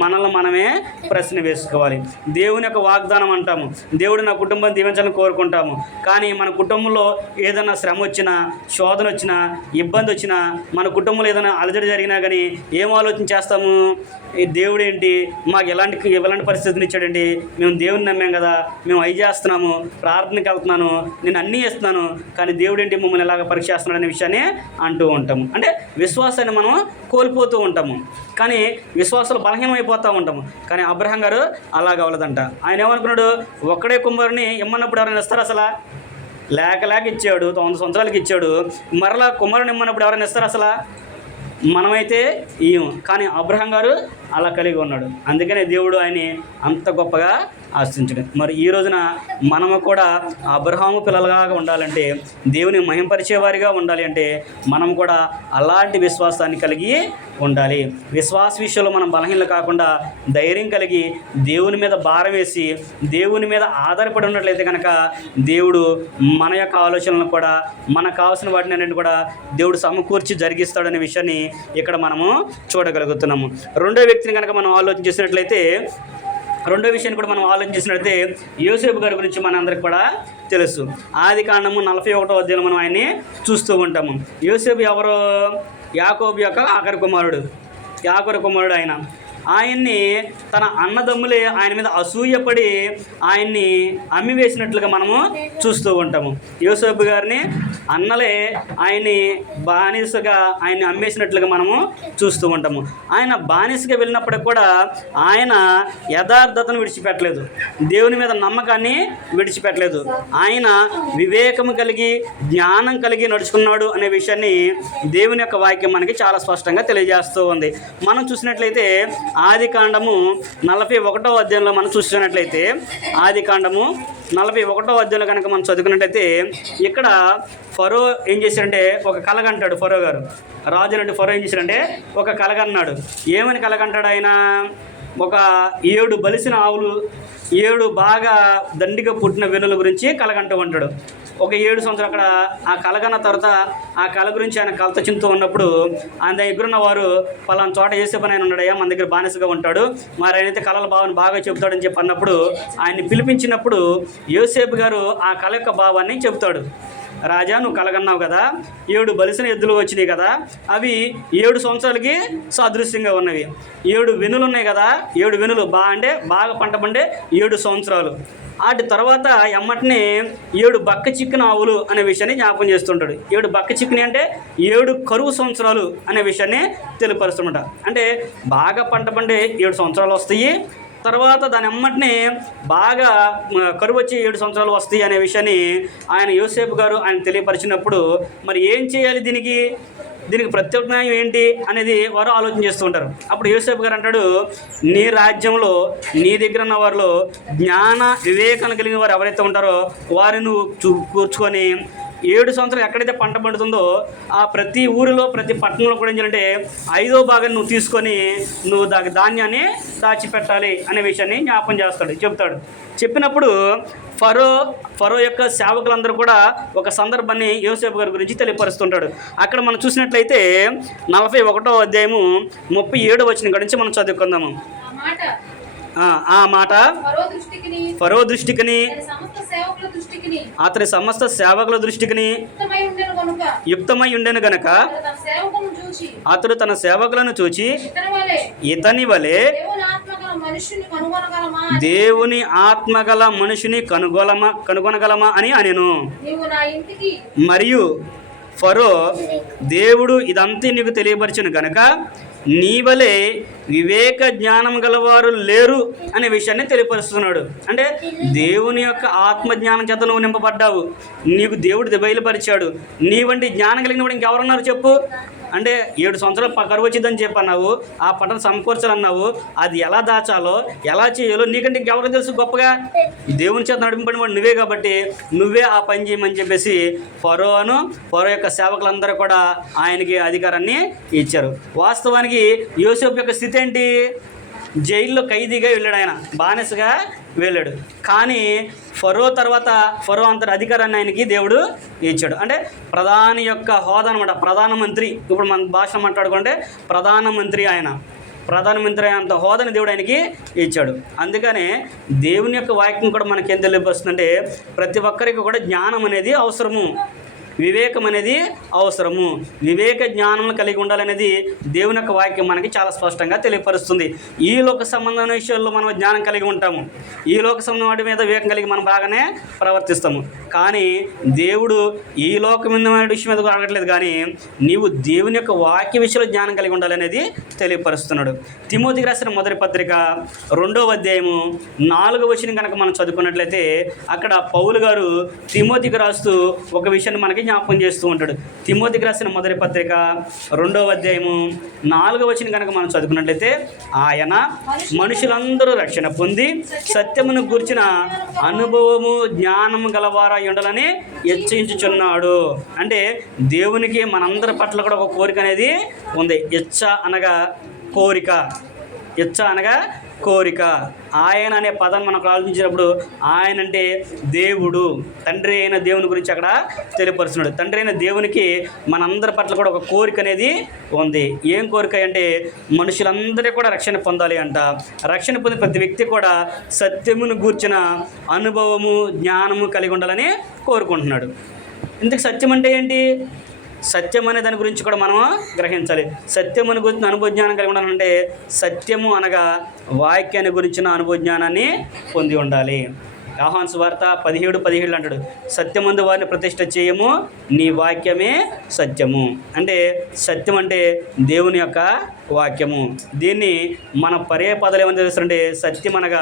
మనల్ని మనమే ప్రశ్న వేసుకోవాలి. దేవుని యొక్క వాగ్దానం అంటాము, దేవుడు నా కుటుంబాన్ని దీవించాలని కోరుకుంటాము, కానీ మన కుటుంబంలో ఏదైనా శ్రమ వచ్చినా, శోధన వచ్చినా, ఇబ్బంది వచ్చినా, మన కుటుంబంలో ఏదైనా అలజడి జరిగినా కానీ ఏం ఆలోచన చేస్తాము? ఈ దేవుడు ఏంటి మాకు ఎలాంటి పరిస్థితిని ఇచ్చాడండి, మేము దేవుని నమ్మాం కదా, మేము అవి చేస్తున్నాము, ప్రార్థనకి వెళ్తున్నాను, నేను అన్నీ చేస్తున్నాను, కానీ దేవుడు ఏంటి మమ్మల్ని ఎలాగ పరీక్ష చేస్తున్నాడు అనే విషయాన్ని అంటూ ఉంటాము. అంటే విశ్వాసాన్ని మనం కోల్పోతూ ఉంటాము, కానీ విశ్వాసాలు బలహీనమైపోతూ ఉంటాము. కానీ అబ్రహాం గారు అలా కావలేదంట. ఆయన ఏమనుకున్నాడు? ఒక్కడే కుమారుని ఇమ్మన్నప్పుడు ఎవరైనా ఇస్తారు? అసలు లేక ఇచ్చాడు, 90 సంవత్సరాలకి ఇచ్చాడు. మరలా కుమారుని ఇమ్మన్నప్పుడు ఎవరైనా ఇస్తారు? అసలు మనమైతే కానీ అబ్రహాం గారు అలా కలిగి ఉన్నాడు. అందుకనే దేవుడు ఆయన్ని అంత గొప్పగా ఆశించడం. మరి ఈ రోజున మనము కూడా అబ్రహాము పిల్లలుగా ఉండాలంటే, దేవుని మహింపరిచేవారిగా ఉండాలి అంటే, మనం కూడా అలాంటి విశ్వాసాన్ని కలిగి ఉండాలి. విశ్వాస విషయంలో మనం బలహీనలు కాకుండా ధైర్యం కలిగి దేవుని మీద భారం వేసి దేవుని మీద ఆధారపడి ఉన్నట్లయితే కనుక దేవుడు మన యొక్క ఆలోచనలను కూడా, మనకు కావాల్సిన వాటిని అన్నింటినీ కూడా దేవుడు సమకూర్చి జరిగిస్తాడనే విషయాన్ని ఇక్కడ మనము చూడగలుగుతున్నాము. రెండో వ్యక్తిని కనుక మనం ఆలోచన చేసినట్లయితే, రెండో విషయాన్ని కూడా మనం ఆలోచించినట్లయితే యోసేపు గారి గురించి మనందరికి కూడా తెలుసు. ఆదికాండము 41వ అధ్యాయంలో మనం ఆయన్ని చూస్తూ ఉంటాము. యోసేపు ఎవరు? యాకోబు యొక్క ఆఖరి కుమారుడు ఆయన. ఆయన్ని తన అన్నదమ్ములే ఆయన మీద అసూయపడి ఆయన్ని అమ్మివేసినట్లుగా మనము చూస్తూ ఉంటాము. యోసేపు గారిని అన్నలే ఆయన్ని బానిసగా ఆయన్ని అమ్మేసినట్లుగా మనము చూస్తూ ఉంటాము. ఆయన బానిసగా వెళ్ళినప్పటికి కూడా ఆయన యథార్థతను విడిచిపెట్టలేదు, దేవుని మీద నమ్మకాన్ని విడిచిపెట్టలేదు. ఆయన వివేకము కలిగి, జ్ఞానం కలిగి నడుచుకున్నాడు అనే విషయాన్ని దేవుని యొక్క వాక్యం మనకి చాలా స్పష్టంగా తెలియజేస్తూ ఉంది. మనం చూసినట్లయితే ఆదికాండము 41వ అధ్యాయంలో మనం చూసినట్లయితే, ఆదికాండము 41వ అధ్యాయంలో కనుక మనం చదువుకున్నట్లయితే, ఇక్కడ ఫరో ఏం చేశాడంటే ఒక కలగంటాడు. ఫరో గారు, రాజు అంటే ఫరో ఏం చేశాడంటే ఒక కలగన్నాడు. ఏమని కలగంటాడు ఆయన? ఒక 7 బలిసిన ఆవులు, 7 బాగా దండిగా పుట్టిన వెన్నుల గురించి కలగంటూ ఉంటాడు. ఒక 7 సంవత్సరాలు అక్కడ ఆ కలగన్న తర్వాత ఆ కళ గురించి ఆయన కలత చెందుతూ ఉన్నప్పుడు ఆయన దగ్గరున్న వారు, పలానా చోట చేసే పని ఆయన ఉన్నాడయ్యా, మన దగ్గర బానిసగా ఉంటాడు, మరి ఆయనైతే కళల భావాన్ని బాగా చెబుతాడని చెప్పి అన్నప్పుడు ఆయన్ని పిలిపించినప్పుడు యోసేపు గారు ఆ కళ యొక్క భావాన్ని చెబుతాడు. రాజా, నువ్వు కలగన్నావు కదా, 7 బలిసిన ఎద్దులు వచ్చినాయి కదా, అవి 7 సంవత్సరాలకి సాదృశ్యంగా ఉన్నవి. 7 వెనులు ఉన్నాయి కదా, 7 వెనులు బాగా పంట పండే 7 సంవత్సరాలు. వాటి తర్వాత ఎమ్మటిని 7 బక్క చిక్కిన ఆవులు అనే విషయాన్ని జ్ఞాపకం చేస్తుంటాడు. 7 బక్క చిక్కిని అంటే 7 కరువు సంవత్సరాలు అనే విషయాన్ని తెలియపరుస్తుంట. అంటే బాగా పంట పండే 7 సంవత్సరాలు వస్తాయి, తర్వాత దాని అమ్మటినే బాగా కరువు వచ్చి 7 సంవత్సరాలు వస్తాయి అనే విషయాన్ని ఆయన యోసేపు గారు ఆయన తెలియపరిచినప్పుడు మరి ఏం చేయాలి, దీనికి ప్రత్యామ్నాయం ఏంటి అనేది వారు ఆలోచన చేస్తూ ఉంటారు. అప్పుడు యోసేపు గారు అంటాడు, నీ రాజ్యంలో నీ దగ్గర ఉన్న వారిలో జ్ఞాన వివేకాన్ని కలిగిన వారు ఎవరైతే ఉంటారో వారిని నువ్వు కూర్చుకొని 7 సంవత్సరాలు ఎక్కడైతే పంట పండుతుందో ఆ ప్రతి ఊరిలో ప్రతి పట్టణంలో కూడా ఏం చేయాలంటే 5వ భాగాన్ని నువ్వు తీసుకొని నువ్వు ధాన్యాన్ని దాచిపెట్టాలి అనే విషయాన్ని జ్ఞాపకం చెప్తాడు. చెప్పినప్పుడు ఫరో యొక్క సేవకులందరూ కూడా ఒక సందర్భాన్ని యోసేపు గారి గురించి తెలియపరుస్తుంటాడు. అక్కడ మనం చూసినట్లయితే 41వ అధ్యాయము 37వ వచనం గురించి మనం చదువుకుందాము. ఆ మాట ఫరో దృష్టికిని అతని సమస్త సేవకుల దృష్టికిని యుక్తమై ఉండెను గనక అతడు తన సేవకులను చూచి ఇతని వలె దేవుని ఆత్మగల మనుషుని కనుగొనగలమా అని అనెను. మరియు ఫరో దేవుడు ఇదంతా నీకు తెలియపరిచను గనక నీ వలె వివేక జ్ఞానం గలవారు లేరు అనే విషయాన్ని తెలియపరుస్తున్నాడు. అంటే దేవుని యొక్క ఆత్మజ్ఞానం చేత నువ్వు నింపబడ్డావు, నీకు దేవుడు బయలుపరిచాడు. నీ వంటి జ్ఞానం కలిగిన వాడు ఇంకెవరున్నారు చెప్పు? అంటే 7 సంవత్సరాలు కరువు వచ్చిందని చెప్పన్నావు, ఆ పంటను సమకూర్చాలన్నావు, అది ఎలా దాచాలో ఎలా చేయాలో నీకంటే ఇంకెవరికి తెలుసు గొప్పగా? దేవుని చేత నడిపింపడిన వాడు నువ్వే కాబట్టి నువ్వే ఆ పని చేయమని చెప్పేసి ఫరో యొక్క సేవకులందరూ కూడా ఆయనకి అధికారాన్ని ఇచ్చారు. వాస్తవానికి యోసేపు యొక్క స్థితి ఏంటి? జైల్లో ఖైదీగా వెళ్ళాడు, ఆయన బానిసగా వెళ్ళాడు. కానీ ఫరో అంతటి అధికారాన్ని ఆయనకి దేవుడు ఇచ్చాడు. అంటే ప్రధాని యొక్క హోదా అనమాట, ప్రధానమంత్రి. ఇప్పుడు మన భాష మాట్లాడుకుంటే ప్రధానమంత్రి అంత హోదాని దేవుడు ఆయనకి ఇచ్చాడు. అందుకనే దేవుని యొక్క వాక్యం కూడా మనకేం తెలియపరుస్తుందంటే ప్రతి ఒక్కరికి కూడా జ్ఞానం అనేది అవసరము, వివేకం అనేది అవసరము. వివేక జ్ఞానం కలిగి ఉండాలనేది దేవుని యొక్క వాక్యం మనకి చాలా స్పష్టంగా తెలియపరుస్తుంది. ఈ లోక సంబంధమైన విషయాల్లో మనం జ్ఞానం కలిగి ఉంటాము, ఈ లోక సంబంధం వాటి మీద వివేకం కలిగి మనం బాగానే ప్రవర్తిస్తాము. కానీ దేవుడు ఈ లోకమైన విషయం మీద అడగట్లేదు, కానీ నీవు దేవుని యొక్క వాక్య విషయంలో జ్ఞానం కలిగి ఉండాలనేది తెలియపరుస్తున్నాడు. తిమోతికి రాసిన మొదటి పత్రిక 2వ అధ్యాయము 4వ వచనం కనుక మనం చదువుకున్నట్లయితే అక్కడ పౌలు గారు తిమోతికి రాస్తూ ఒక విషయాన్ని మనకి జ్ఞాపకం చేస్తూ ఉంటాడు. తిమోతికి రాసిన మొదటి పత్రిక 2వ అధ్యాయము 4వ వచనం కనుక మనం చదువుకున్నట్లయితే ఆయన మనుషులందరూ రక్షణ పొంది సత్యమును గూర్చిన అనుభవము జ్ఞానము గలవారై ఉండాలని హెచ్చరించుచున్నాడు. అంటే దేవునికి మనందరి పట్ల కూడా ఒక కోరిక అనేది ఉంది. ఇచ్చ అనగా కోరిక. ఆయన అనే పదాన్ని మనం ఆలోచించినప్పుడు ఆయన అంటే దేవుడు, తండ్రి అయిన దేవుని గురించి అక్కడ తెలియపరుస్తున్నాడు. తండ్రి అయిన దేవునికి మనందరి పట్ల కూడా ఒక కోరిక అనేది ఉంది. ఏం కోరిక అంటే మనుషులందరూ కూడా రక్షణ పొందాలి అంట. రక్షణ పొందిన ప్రతి వ్యక్తి కూడా సత్యమును గూర్చిన అనుభవము జ్ఞానము కలిగి ఉండాలని కోరుకుంటున్నాడు. ఇంతకు సత్యం అంటే ఏంటి? సత్యం అనే దాని గురించి కూడా మనం గ్రహించాలి. సత్యమును గురించిన అనుభవజ్ఞానం కలిగి ఉండాలంటే సత్యము అనగా వాక్యాన్ని గురించిన అనుభవజ్ఞానాన్ని పొంది ఉండాలి. యోహాను సువార్త 17:17 అంటాడు, సత్యమందు వారిని ప్రతిష్ఠ చేయము, నీ వాక్యమే సత్యము. అంటే సత్యం అంటే దేవుని యొక్క వాక్యము. దీన్ని మన పర్యాపదాలు ఏమని తెలుస్తుంటే సత్యం అనగా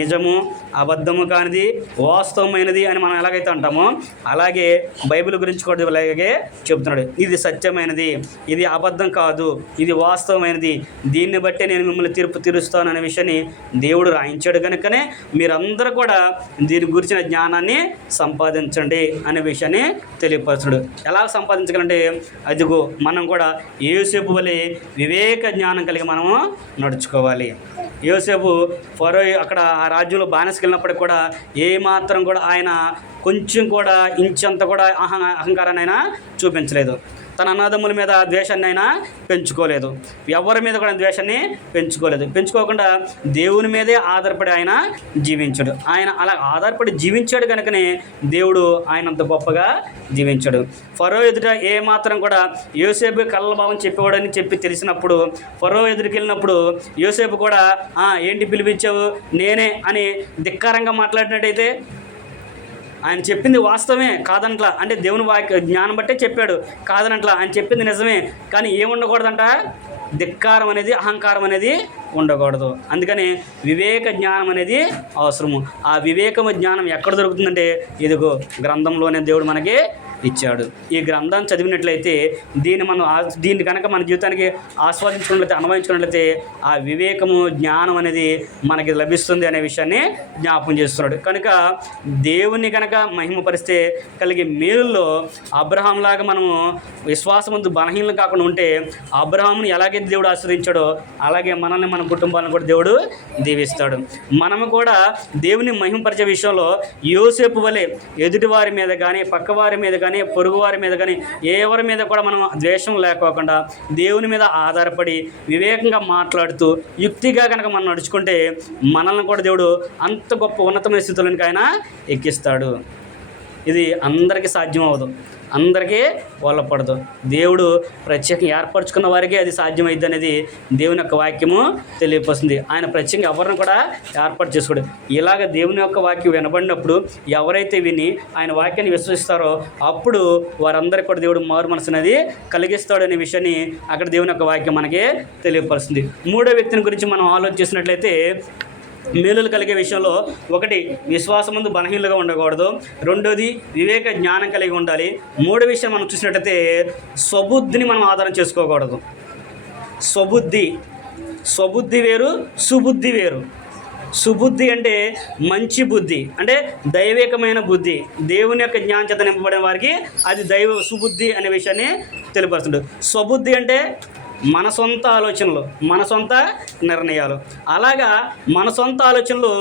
నిజము, అబద్ధము కానిది, వాస్తవమైనది అని మనం ఎలాగైతే అంటామో అలాగే బైబిల్ గురించి కూడా అలాగే చెప్తున్నాడు. ఇది సత్యమైనది, ఇది అబద్ధం కాదు, ఇది వాస్తవమైనది, దీన్ని బట్టే నేను మిమ్మల్ని తీరుస్తాను అనే విషయాన్ని దేవుడు రాయించాడు. కనుకనే మీరందరూ కూడా దీని గురించిన జ్ఞానాన్ని సంపాదించండి అనే విషయాన్ని తెలియపరచుడు. ఎలా సంపాదించగలంటే అదిగో మనం కూడా యోసేపు వలె వివేక జ్ఞానం కలిగి మనము నడుచుకోవాలి. యోసేపు ఫరో అక్కడ ఆ రాజ్యంలో బానిసకి వెళ్ళినప్పటికి కూడా ఏమాత్రం కూడా ఆయన కొంచెం కూడా ఇంచంత కూడా అహంకారాన్ని అయినా చూపించలేదు. తన అన్నదమ్ముల మీద ద్వేషాన్ని అయినా పెంచుకోలేదు, ఎవరి మీద కూడా ద్వేషాన్ని పెంచుకోకుండా దేవుని మీదే ఆధారపడి ఆయన జీవించాడు. ఆయన అలా ఆధారపడి జీవించాడు కనుకనే దేవుడు ఆయన అంత గొప్పగా జీవించాడు. ఫరో ఎదుట ఏమాత్రం కూడా యోసేపు కళ్ళభావం చెప్పేవాడని తెలిసినప్పుడు ఫరో ఎదుటికి వెళ్ళినప్పుడు యోసేపు కూడా ఏంటి పిలిపించావు, నేనే అని ధిక్కారంగా మాట్లాడినట్టయితే ఆయన చెప్పింది వాస్తవమే కాదనట్లా, అంటే దేవుని వాక్య జ్ఞానం బట్టే చెప్పాడు కాదనట్లా, ఆయన చెప్పింది నిజమే. కానీ ఏముండకూడదంట, ధిక్కారం అనేది, అహంకారం అనేది ఉండకూడదు. అందుకని వివేక జ్ఞానం అనేది అవసరము. ఆ వివేకము జ్ఞానం ఎక్కడ దొరుకుతుందంటే ఇదిగో గ్రంథంలోనే దేవుడు మనకి ఇచ్చాడు. ఈ గ్రంథాన్ని చదివినట్లయితే దీన్ని కనుక మన జీవితానికి ఆస్వాదించుకున్నట్లయితే, అన్వయించుకున్నట్లయితే ఆ వివేకము జ్ఞానం అనేది మనకి లభిస్తుంది అనే విషయాన్ని జ్ఞాపకం చేస్తున్నాడు. కనుక దేవుణ్ణి కనుక మహిమపరిస్తే కలిగే మేలుల్లో అబ్రహాంలాగా మనము విశ్వాసమందు బలహీనలు కాకుండా ఉంటే, అబ్రహాముని ఎలాగైతే దేవుడు ఆశ్రయించాడో అలాగే మనల్ని, మన కుటుంబాలను కూడా దేవుడు దీవిస్తాడు. మనము కూడా దేవుని మహిమపరిచే విషయంలో యోసేపు వలె ఎదుటివారి మీద కానీ, పక్కవారి మీద కానీ, పొరుగువారి మీద కానీ, ఎవరి మీద కూడా మనం ద్వేషం లేకోకుండా దేవుని మీద ఆధారపడి వివేకంగా మాట్లాడుతూ యుక్తిగా కనుక మనం నడుచుకుంటే మనల్ని కూడా దేవుడు అంత గొప్ప ఉన్నతమైన స్థితులకు ఆయన ఎక్కిస్తాడు. ఇది అందరికీ సాధ్యం అవ్వదు, అందరికీ వల్లపడదు. దేవుడు ప్రత్యేకంగా ఏర్పరచుకున్న వారికి అది సాధ్యమైద్ది అనేది దేవుని యొక్క వాక్యము తెలియపరుస్తుంది. ఆయన ప్రత్యేకంగా ఎవరిని కూడా ఏర్పాటు చేసుకోడు. ఇలాగ దేవుని యొక్క వాక్యం వినబడినప్పుడు ఎవరైతే విని ఆయన వాక్యాన్ని విశ్వసిస్తారో అప్పుడు వారందరికీ కూడా దేవుడు మారు మనసు అనేది కలిగిస్తాడు అనే విషయాన్ని అక్కడ దేవుని యొక్క వాక్యం మనకి తెలియపరుస్తుంది. మూడో వ్యక్తిని గురించి మనం ఆలోచించినట్లయితే మేలులు కలిగే విషయంలో ఒకటి విశ్వాసమందు బలహీనలుగా ఉండకూడదు, రెండోది వివేక జ్ఞానం కలిగి ఉండాలి, మూడో విషయం మనం చూసినట్టయితే స్వబుద్ధిని మనం ఆధారం చేసుకోకూడదు. స్వబుద్ధి వేరు, సుబుద్ధి వేరు. సుబుద్ధి అంటే మంచి బుద్ధి, అంటే దైవికమైన బుద్ధి, దేవుని యొక్క జ్ఞానం చేత నింపబడిన వారికి అది సుబుద్ధి అనే విషయాన్ని తెలియపరుస్తుంది. స్వబుద్ధి అంటే మన సొంత ఆలోచనలు, మన సొంత నిర్ణయాలు. అలాగా మన సొంత ఆలోచనలు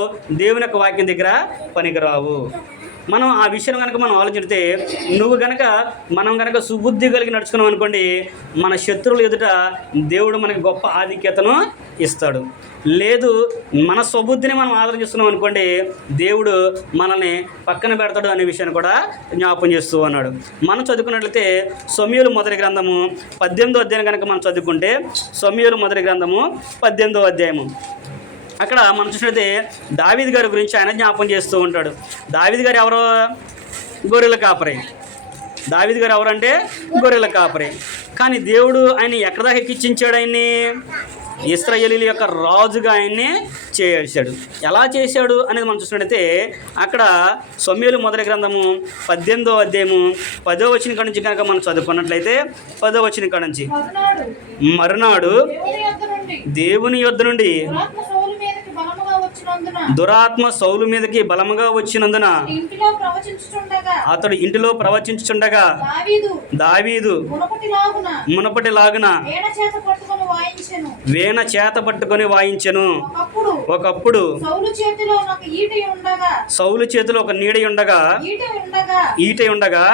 దేవుని యొక్క వాక్యం దగ్గర పనికిరావు. మనం ఆ విషయం కనుక మనం ఆలోచిస్తే మనం కనుక సుబుద్ధి కలిగి నడుచుకున్నాం అనుకోండి, మన శత్రువుల ఎదుట దేవుడు మనకి గొప్ప ఆధిక్యతను ఇస్తాడు. లేదు మన స్వబుద్ధిని మనం ఆధారం చేస్తున్నాం అనుకోండి, దేవుడు మనల్ని పక్కన పెడతాడు అనే విషయాన్ని కూడా జ్ఞాపకం చేస్తూ ఉన్నాడు. మనం చదువుకున్నట్లయితే సమూయేలు మొదటి గ్రంథము 18వ అధ్యాయం కనుక మనం చదువుకుంటే, సమూయేలు మొదటి గ్రంథము 18వ అధ్యాయము అక్కడ మనం చూసినట్లయితే దావీదు గారి గురించి ఆయన జ్ఞాపకం చేస్తూ ఉంటాడు. దావీదు గారు ఎవరో గొర్రెల కాపరి. దావీదు గారు ఎవరంటే గొర్రెల కాపరి. కానీ దేవుడు ఆయన ఎక్కడ దాకా ఎక్కించాడు? ఆయన్ని ఇశ్రాయేలీయుల యొక్క రాజుగా ఆయన్ని చేశాడు. ఎలా చేశాడు అనేది మనం చూసినట్టయితే అక్కడ సమూయేలు మొదటి గ్రంథము 18వ అధ్యాయము 10వ వచనం కాడ నుంచి కనుక మనం చదువుకున్నట్లయితే 10వ వచనం కాడ నుంచి, మరునాడు దేవుని యొద్ద నుండి దురాత్మ సౌలు మీదకి బలముగా వచ్చినందున అతడు ఇంటిలో ప్రవచించుచుండగా దావీదు మునపటిలాగున వీణ చేత పట్టుకొని వాయించెను. ఒకప్పుడు సౌలు చేతిలో ఒక నీడ ఉండగా ఈట ఉండగా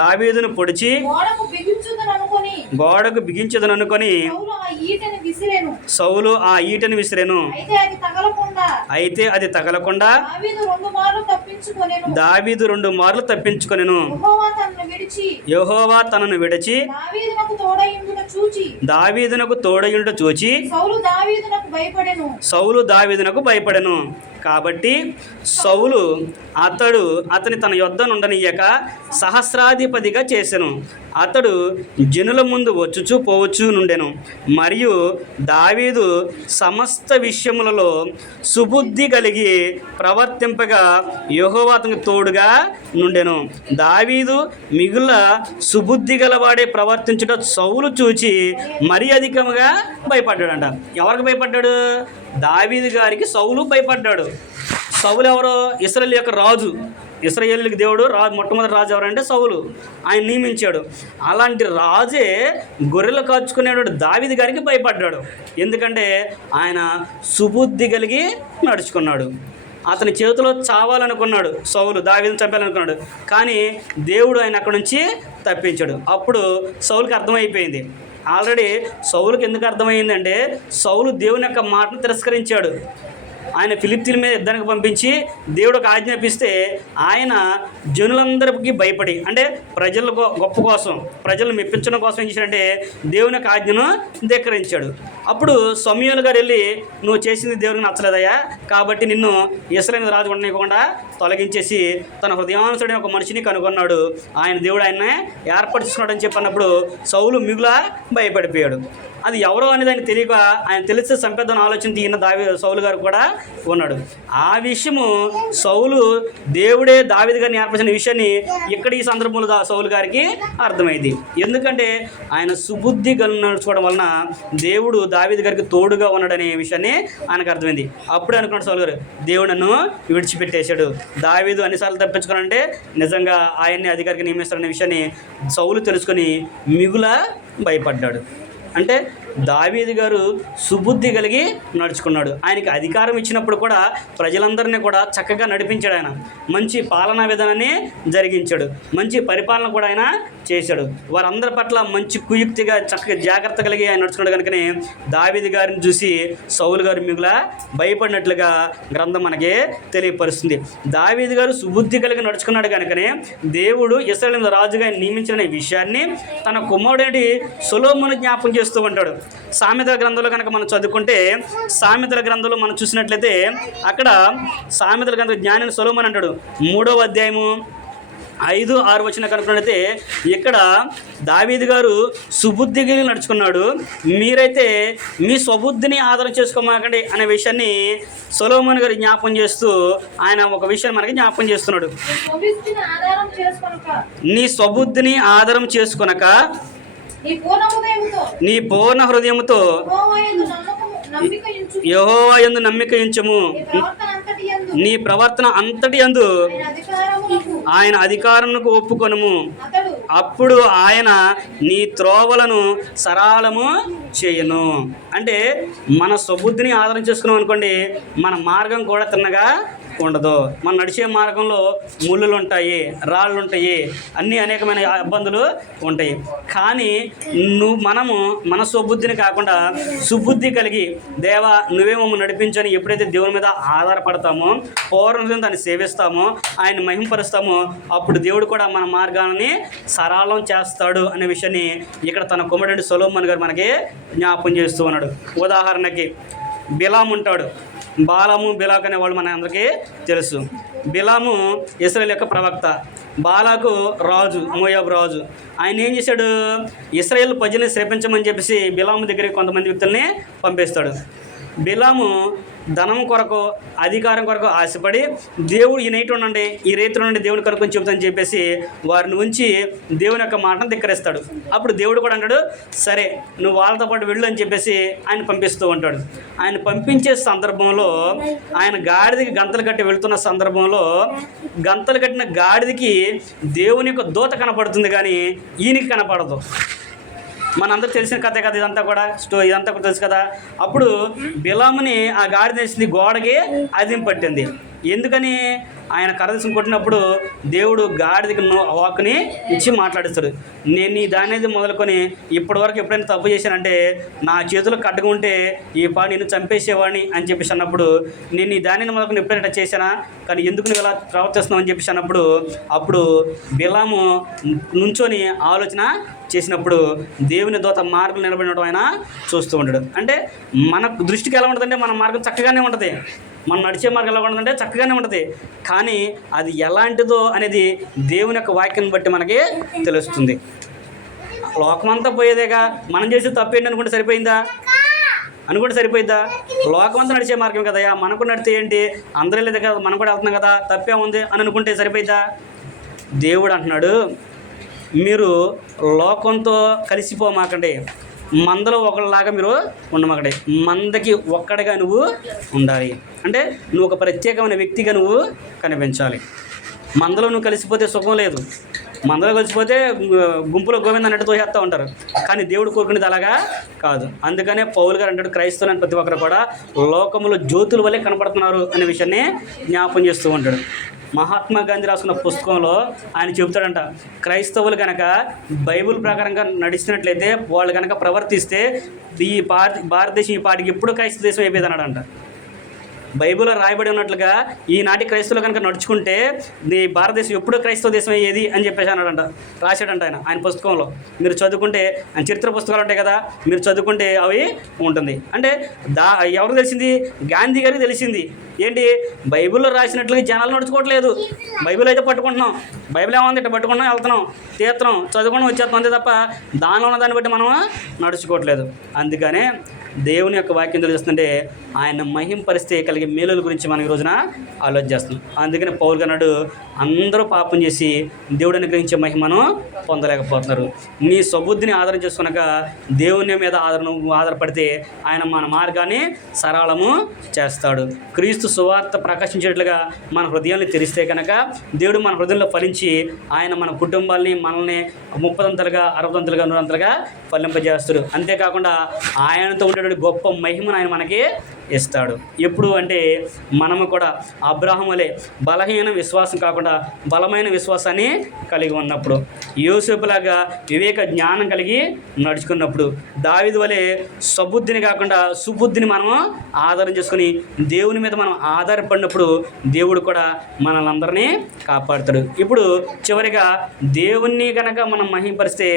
దావీదును పొడిచి గోడకు బిగించదననుకొని సౌలు ఆ ఈటను విసిరెను. అయితే అది తగలకుండా దావీదు 2 మార్లు తప్పించుకొనెను. యెహోవా తనను విడిచి దావీదునకు తోడయుండుట చూచి సౌలు దావీదునకు భయపడెను. కాబట్టి సౌలు అతని తన యొద్ద నుండనియ్యక సహస్రాధిపతిగా చేసెను. అతడు జనుల ముందు వచ్చుచూ పోవచ్చు నుండెను. మరియు దావీదు సమస్త విషయములలో సుబుద్ధి కలిగి ప్రవర్తింపగా యెహోవా అతనికి తోడుగా నుండెను. దావీదు మిగుల సుబుద్ధి గలవాడే ప్రవర్తించుట సౌలు చూచి మరీ అధికంగా భయపడ్డాడంట. ఎవరికి భయపడ్డాడు? దావీదు గారికి సౌలు భయపడ్డాడు. సౌలు ఎవరో? ఇశ్రాయేలు యొక్క రాజు. ఇశ్రాయేలుకి దేవుడు మొట్టమొదటి రాజు ఎవరంటే సౌలు. ఆయన నియమించాడు. అలాంటి రాజే గొర్రెలు కాచుకునేవాడు దావీదు గారికి భయపడ్డాడు. ఎందుకంటే ఆయన సుబుద్ధి కలిగి నడుచుకున్నాడు. అతని చేతిలో చావాలనుకున్నాడు సౌలు, దావీదుని చంపాలనుకున్నాడు. కానీ దేవుడు ఆయన అక్కడి నుంచి తప్పించాడు. అప్పుడు సౌలుకి అర్థమైపోయింది. ఆల్రెడీ సౌలుకి ఎందుకు అర్థమైందంటే సౌలు దేవుని యొక్క మాటను తిరస్కరించాడు. ఆయన ఫిలిప్తీల మీద యుద్ధానికి పంపించి దేవుడు ఒక ఆజ్ఞాపిస్తే ఆయన జనులందరికీ భయపడి, అంటే ప్రజల గొప్ప కోసం, ప్రజలను మెప్పించడం కోసం ఏం చేశాడంటే దేవుని యొక్క ఆజ్ఞను ధిక్కరించాడు. అప్పుడు సమూయేలు గారు వెళ్ళి, నువ్వు చేసింది దేవునికి నచ్చలేదయ్యా, కాబట్టి నిన్ను ఇశ్రాయేలు మీద రాజు ఉండనివ్వకుండా తొలగించేసి తన హృదయానుసరుడైన ఒక మనిషిని కనుగొన్నాడు. ఆయన దేవుడు ఆయన్నే ఏర్పాటు చేసుకున్నాడు అని చెప్పినప్పుడు సౌలు మిగులా భయపడిపోయాడు. అది ఎవరో అనేది ఆయన తెలియక, ఆయన తెలిస్తే చంపేద్దామని ఆలోచన తీయన సౌలు గారు కూడా ఉన్నాడు. ఆ విషయము సౌలు దేవుడే దావీదు గారిని ఏర్పరిచిన విషయాన్ని ఇక్కడ ఈ సందర్భంలో సౌలు గారికి అర్థమైంది. ఎందుకంటే ఆయన సుబుద్ధి నడుచుకోవడం వలన దేవుడు దావీదు గారికి తోడుగా ఉన్నాడనే విషయాన్ని ఆయనకు అర్థమైంది. అప్పుడే అనుకున్నాడు సౌలు గారు, దేవుడు నన్ను విడిచిపెట్టేశాడు, దావీదు అన్నిసార్లు తప్పించుకోవాలంటే నిజంగా ఆయన్ని అధికారికి నియమిస్తాడనే విషయాన్ని సౌలు తెలుసుకొని మిగులా భయపడ్డాడు. అంటే దావీదు గారు సుబుద్ధి కలిగి నడుచుకున్నాడు. ఆయనకి అధికారం ఇచ్చినప్పుడు కూడా ప్రజలందరినీ కూడా చక్కగా నడిపించాడు. ఆయన మంచి పాలనా విధానాన్ని జరిగించాడు, మంచి పరిపాలన కూడా ఆయన చేశాడు. వారందరి పట్ల మంచి కుయుక్తిగా చక్కగా జాగ్రత్త కలిగి ఆయన నడుచుకున్నాడు. కనుకనే దావీదు గారిని చూసి సౌలు గారు మిగులా భయపడినట్లుగా గ్రంథం మనకి తెలియపరుస్తుంది. దావీదు గారు సుబుద్ధి కలిగి నడుచుకున్నాడు కనుకనే దేవుడు ఇశ్రాయేలు రాజుగా నియమించిన విషయాన్ని తన కుమారుడి సొలొమోను జ్ఞాపకం చేస్తూ ఉంటాడు. సామెతల గ్రంథంలో కనుక మనం చదువుకుంటే, సామెతల గ్రంథంలో మనం చూసినట్లయితే అక్కడ సామెతల గ్రంథం జ్ఞాని సొలొమోను అంటాడు, 3వ అధ్యాయము 5-6 వచనం కనుక్కున్నట్లయితే ఇక్కడ దావీదు గారు సుబుద్ధిగా నడుచుకున్నాడు, మీరైతే మీ స్వబుద్ధిని ఆధారం చేసుకోమాకండి అనే విషయాన్ని సొలొమోను గారు జ్ఞాపకం చేస్తూ ఆయన ఒక విషయాన్ని మనకి జ్ఞాపకం చేస్తున్నాడు. నీ స్వబుద్ధిని ఆధారం చేసుకొనక నీ పూర్ణ హృదయముతో యెహోవా యందు నమ్మిక ఉంచుము, నీ ప్రవర్తన అంతటి యందు ఆయన అధికారమునకు ఒప్పుకొనుము, అప్పుడు ఆయన నీ త్రోవలను సరళము చేయను. అంటే మన స్వబుద్ధిని ఆధారం చేసుకున్నాం అనుకోండి, మన మార్గం కూడా తిన్నగా ఉండదు. మనం నడిచే మార్గంలో ముళ్ళులు ఉంటాయి, రాళ్ళు ఉంటాయి, అన్నీ అనేకమైన ఇబ్బందులు ఉంటాయి. కానీ మనము మన స్వబుద్ధిని కాకుండా సుబుద్ధి కలిగి, దేవా నువ్వే మమ్మల్ని నడిపించని ఎప్పుడైతే దేవుని మీద ఆధారపడతామో, పూర్ణ దాన్ని సేవిస్తామో, ఆయన మహింపరుస్తామో, అప్పుడు దేవుడు కూడా మన మార్గాన్ని సరళం చేస్తాడు అనే విషయాన్ని ఇక్కడ తన కుమారుడు సొలొమోను గారు మనకి జ్ఞాపకం చేస్తూ ఉన్నాడు. ఉదాహరణకి బిలాము ఉంటాడు. బాలాము బిలాకు అనే వాళ్ళు మన అందరికీ తెలుసు. బిలాము ఇశ్రాయేలు యొక్క ప్రవక్త, బాలాకు రాజు, మోయాబు రాజు. ఆయన ఏం చేశాడు, ఇశ్రాయేలు ప్రజల్ని శ్రపించమని చెప్పేసి బిలాము దగ్గరికి కొంతమంది వ్యక్తుల్ని పంపిస్తాడు. బిలాము ధనం కొరకు, అధికారం కొరకు ఆశపడి, దేవుడు ఈ నైట్ ఉండండి, ఈ రైతులు నుండి దేవుని కనుక్కొని చెబుతానని చెప్పేసి వారిని ఉంచి దేవుని యొక్క మాటను ధిక్కరిస్తాడు. అప్పుడు దేవుడు కూడా అంటాడు, సరే నువ్వు వాళ్ళతో పాటు వెళ్ళు అని చెప్పేసి ఆయన పంపిస్తూ ఉంటాడు. ఆయన పంపించే సందర్భంలో ఆయన గాడిదకి గంతలు కట్టి వెళుతున్న సందర్భంలో గంతలు కట్టిన గాడిదకి దేవుని యొక్క దూత కనపడుతుంది, కానీ ఈయనకి కనపడదు. మనందరూ తెలిసిన కథే కదా ఇదంతా కూడా, ఇదంతా కూడా తెలుసు కదా. అప్పుడు బిలాముని ఆ గాడిద వేసింది గోడకి అదింపట్టింది. ఎందుకని? ఆయన కర్రదీసుకుని కొట్టినప్పుడు దేవుడు గాడిదకి వాక్కుని ఇచ్చి మాట్లాడిస్తాడు. నేను నీ దానేది మొదలుకొని ఇప్పటివరకు ఎప్పుడైనా తప్పు చేశానంటే నా చేతులు కట్టుకుంటే ఈ నేను చంపేసేవాడిని అని చెప్పేసి అన్నప్పుడు, నేను నీ దానిని మొదలుకొని ఎప్పుడైనా చేశానా, కానీ ఎందుకు నువ్వు ఇలా ప్రవర్తిస్తున్నావు అని చెప్పేసి అన్నప్పుడు, అప్పుడు బిలాము నుంచొని ఆలోచన చేసినప్పుడు దేవుని దూత మార్గం నిలబడినట్టు ఆయన చూస్తూ ఉంటాడు. అంటే మన దృష్టికి ఎలా ఉంటుందంటే మన మార్గం చక్కగానే ఉంటుంది, మనం నడిచే మార్గం ఎలా ఉంటుందంటే చక్కగానే ఉంటుంది, కానీ అది ఎలాంటిదో అనేది దేవుని యొక్క వాక్యం బట్టి మనకి తెలుస్తుంది. లోకమంతా పోయేదేగా, మనం చేసే తప్పేంటి అనుకుంటే సరిపోయిందా? లోకమంతా నడిచే మార్గం కదయా, మనకు నడితే ఏంటి, అందరూ లేదు కదా, మనం కూడా వెళ్తున్నాం కదా, తప్పే ఉంది అని అనుకుంటే సరిపోయిద్దా? దేవుడు అంటున్నాడు, మీరు లోకంతో కలిసిపోమాకండి, మందలో ఒకళ్ళలాగా మీరు ఉండమాకండి, మందకి ఒక్కడిగా నువ్వు ఉండాలి. అంటే నువ్వు ఒక ప్రత్యేకమైన వ్యక్తిగా నువ్వు కనిపించాలి. మందలో నువ్వు కలిసిపోతే సుఖం లేదు, మందలో కలిసిపోతే గుంపులో గోవింద అన్నట్టు చేస్తూ ఉంటారు, కానీ దేవుడు కోరుకునేది అలాగా కాదు. అందుకనే పౌలు గారు అంటాడు, క్రైస్తవులని ప్రతి ఒక్కరు కూడా లోకంలో జ్యోతుల వల్లే కనపడుతున్నారు అనే విషయాన్ని జ్ఞాపం చేస్తూ ఉంటాడు. మహాత్మా గాంధీ రాసుకున్న పుస్తకంలో ఆయన చెబుతాడంట, క్రైస్తవులు కనుక బైబిల్ ప్రకారంగా నడిచినట్లయితే, వాళ్ళు కనుక ప్రవర్తిస్తే ఈ భారతదేశం ఈ పాటికి ఎప్పుడు క్రైస్తవ దేశం అయిపోయింది అన్నాడంట. బైబిల్లో రాయబడి ఉన్నట్లుగా ఈనాటి క్రైస్తవులు కనుక నడుచుకుంటే నీ భారతదేశం ఎప్పుడో క్రైస్తవ దేశం అయ్యేది అని చెప్పేసి అన్నాడంట, రాశాడంట ఆయన పుస్తకంలో. మీరు చదువుకుంటే ఆయన చరిత్ర పుస్తకాలు ఉంటాయి కదా, మీరు చదువుకుంటే అవి ఉంటుంది. అంటే ఎవరు తెలిసింది? గాంధీ గారికి తెలిసింది. ఏంటి? బైబిల్లో రాసినట్లుగా జనాలు నడుచుకోవట్లేదు. బైబిల్ అయితే పట్టుకుంటున్నాం, బైబిల్ ఏముంది ఇట్లా పట్టుకున్నాం, వెళ్తున్నాం, తీస్తున్నాం, చదువుకున్నాం, వచ్చేస్తాం, అంతే తప్ప దానిలో ఉన్న దాన్ని బట్టి మనం నడుచుకోవట్లేదు. అందుకనే దేవుని యొక్క వాక్యం తెలుస్తుంటే ఆయన మహింపరిస్తే కలిగే మేలుల గురించి మనం ఈ రోజున ఆలోచన చేస్తున్నాం. అందుకని పౌలు గారు అందరూ పాపం చేసి దేవుడు అనుగ్రహించే మహిమను పొందలేకపోతున్నారు. నీ సబుద్ధిని ఆధారం చేసుకునక దేవుని మీద ఆధారపడితే ఆయన మన మార్గాన్ని సరళము చేస్తాడు. క్రీస్తు సువార్త ప్రకాశించేట్లుగా మన హృదయాన్ని తెరిస్తే కనుక దేవుడు మన హృదయంలో ఫలించి ఆయన మన కుటుంబాల్ని మనల్ని 30 60 100 ఫలింపజేస్తాడు. అంతేకాకుండా ఆయనతో ఉండేటువంటి గొప్ప మహిమను ఆయన మనకి ఇస్తాడు. ఎప్పుడు అంటే మనము కూడా అబ్రాహాము వలె బలహీన విశ్వాసం కాకుండా బలమైన విశ్వాసాన్ని కలిగి ఉన్నప్పుడు, యోసేపులాగా వివేక జ్ఞానం కలిగి నడుచుకున్నప్పుడు, దావీదు వలె సబుద్ధిని కాకుండా సుబుద్ధిని మనము ఆధారం చేసుకుని దేవుని మీద మనం ఆధారపడినప్పుడు దేవుడు కూడా మనల్ని అందరినీ కాపాడుతాడు. ఇప్పుడు చివరిగా దేవుణ్ణి కనుక మనం మహిమపరిస్తే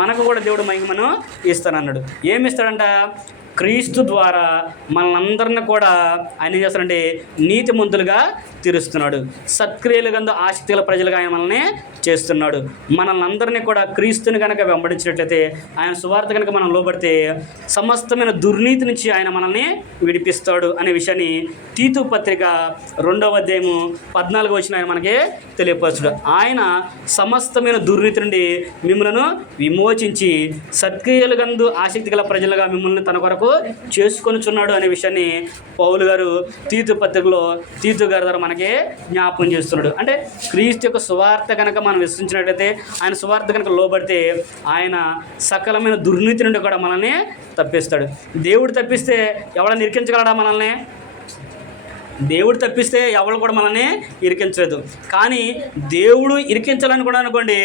మనకు కూడా దేవుడు మహిమను ఇస్తానన్నాడు. ఏమి ఇస్తాడంట? క్రీస్తు ద్వారా మనలందరినీ కూడా ఆయన ఏం చేస్తాడంటే నీతిమంతులుగా తీరుస్తున్నాడు. సత్క్రియలు గందు ఆసక్తి గల ప్రజలుగా ఆయన మనల్ని చేస్తున్నాడు. మనల్ని అందరినీ కూడా క్రీస్తుని కనుక వెంబడించినట్లయితే, ఆయన సువార్త కనుక మనం లోబడితే సమస్తమైన దుర్నీతి నుంచి ఆయన మనల్ని విడిపిస్తాడు అనే విషయాన్ని తీతు పత్రిక 2వ అధ్యాయము 14వ వచనం ఆయన మనకి తెలియపరచుడు. ఆయన సమస్తమైన దుర్నీతి నుండి మిమ్మల్ని విమోచించి సత్క్రియలు గందు ఆసక్తి గల ప్రజలుగా మిమ్మల్ని తన కొరకు చేసుకొనుచున్నాడు అనే విషయాన్ని పౌలు గారు తీతు పత్రికలో తీతు గారి ద్వారా మనకి జ్ఞాపకం చేస్తున్నాడు. అంటే క్రీస్తు యొక్క సువార్త కనుక మనం విశ్వసించినట్లయితే, ఆయన సువార్త కనుక లోబడితే ఆయన సకలమైన దుర్నీతి నుండి కూడా మనల్ని తప్పిస్తాడు. దేవుడు తప్పిస్తే ఎవరైనా ఇరికించగలడా మనల్ని? దేవుడు తప్పిస్తే ఎవరు కూడా మనల్ని ఇరికించలేదు. కానీ దేవుడు ఇరికించాలని కూడా అనుకోండి,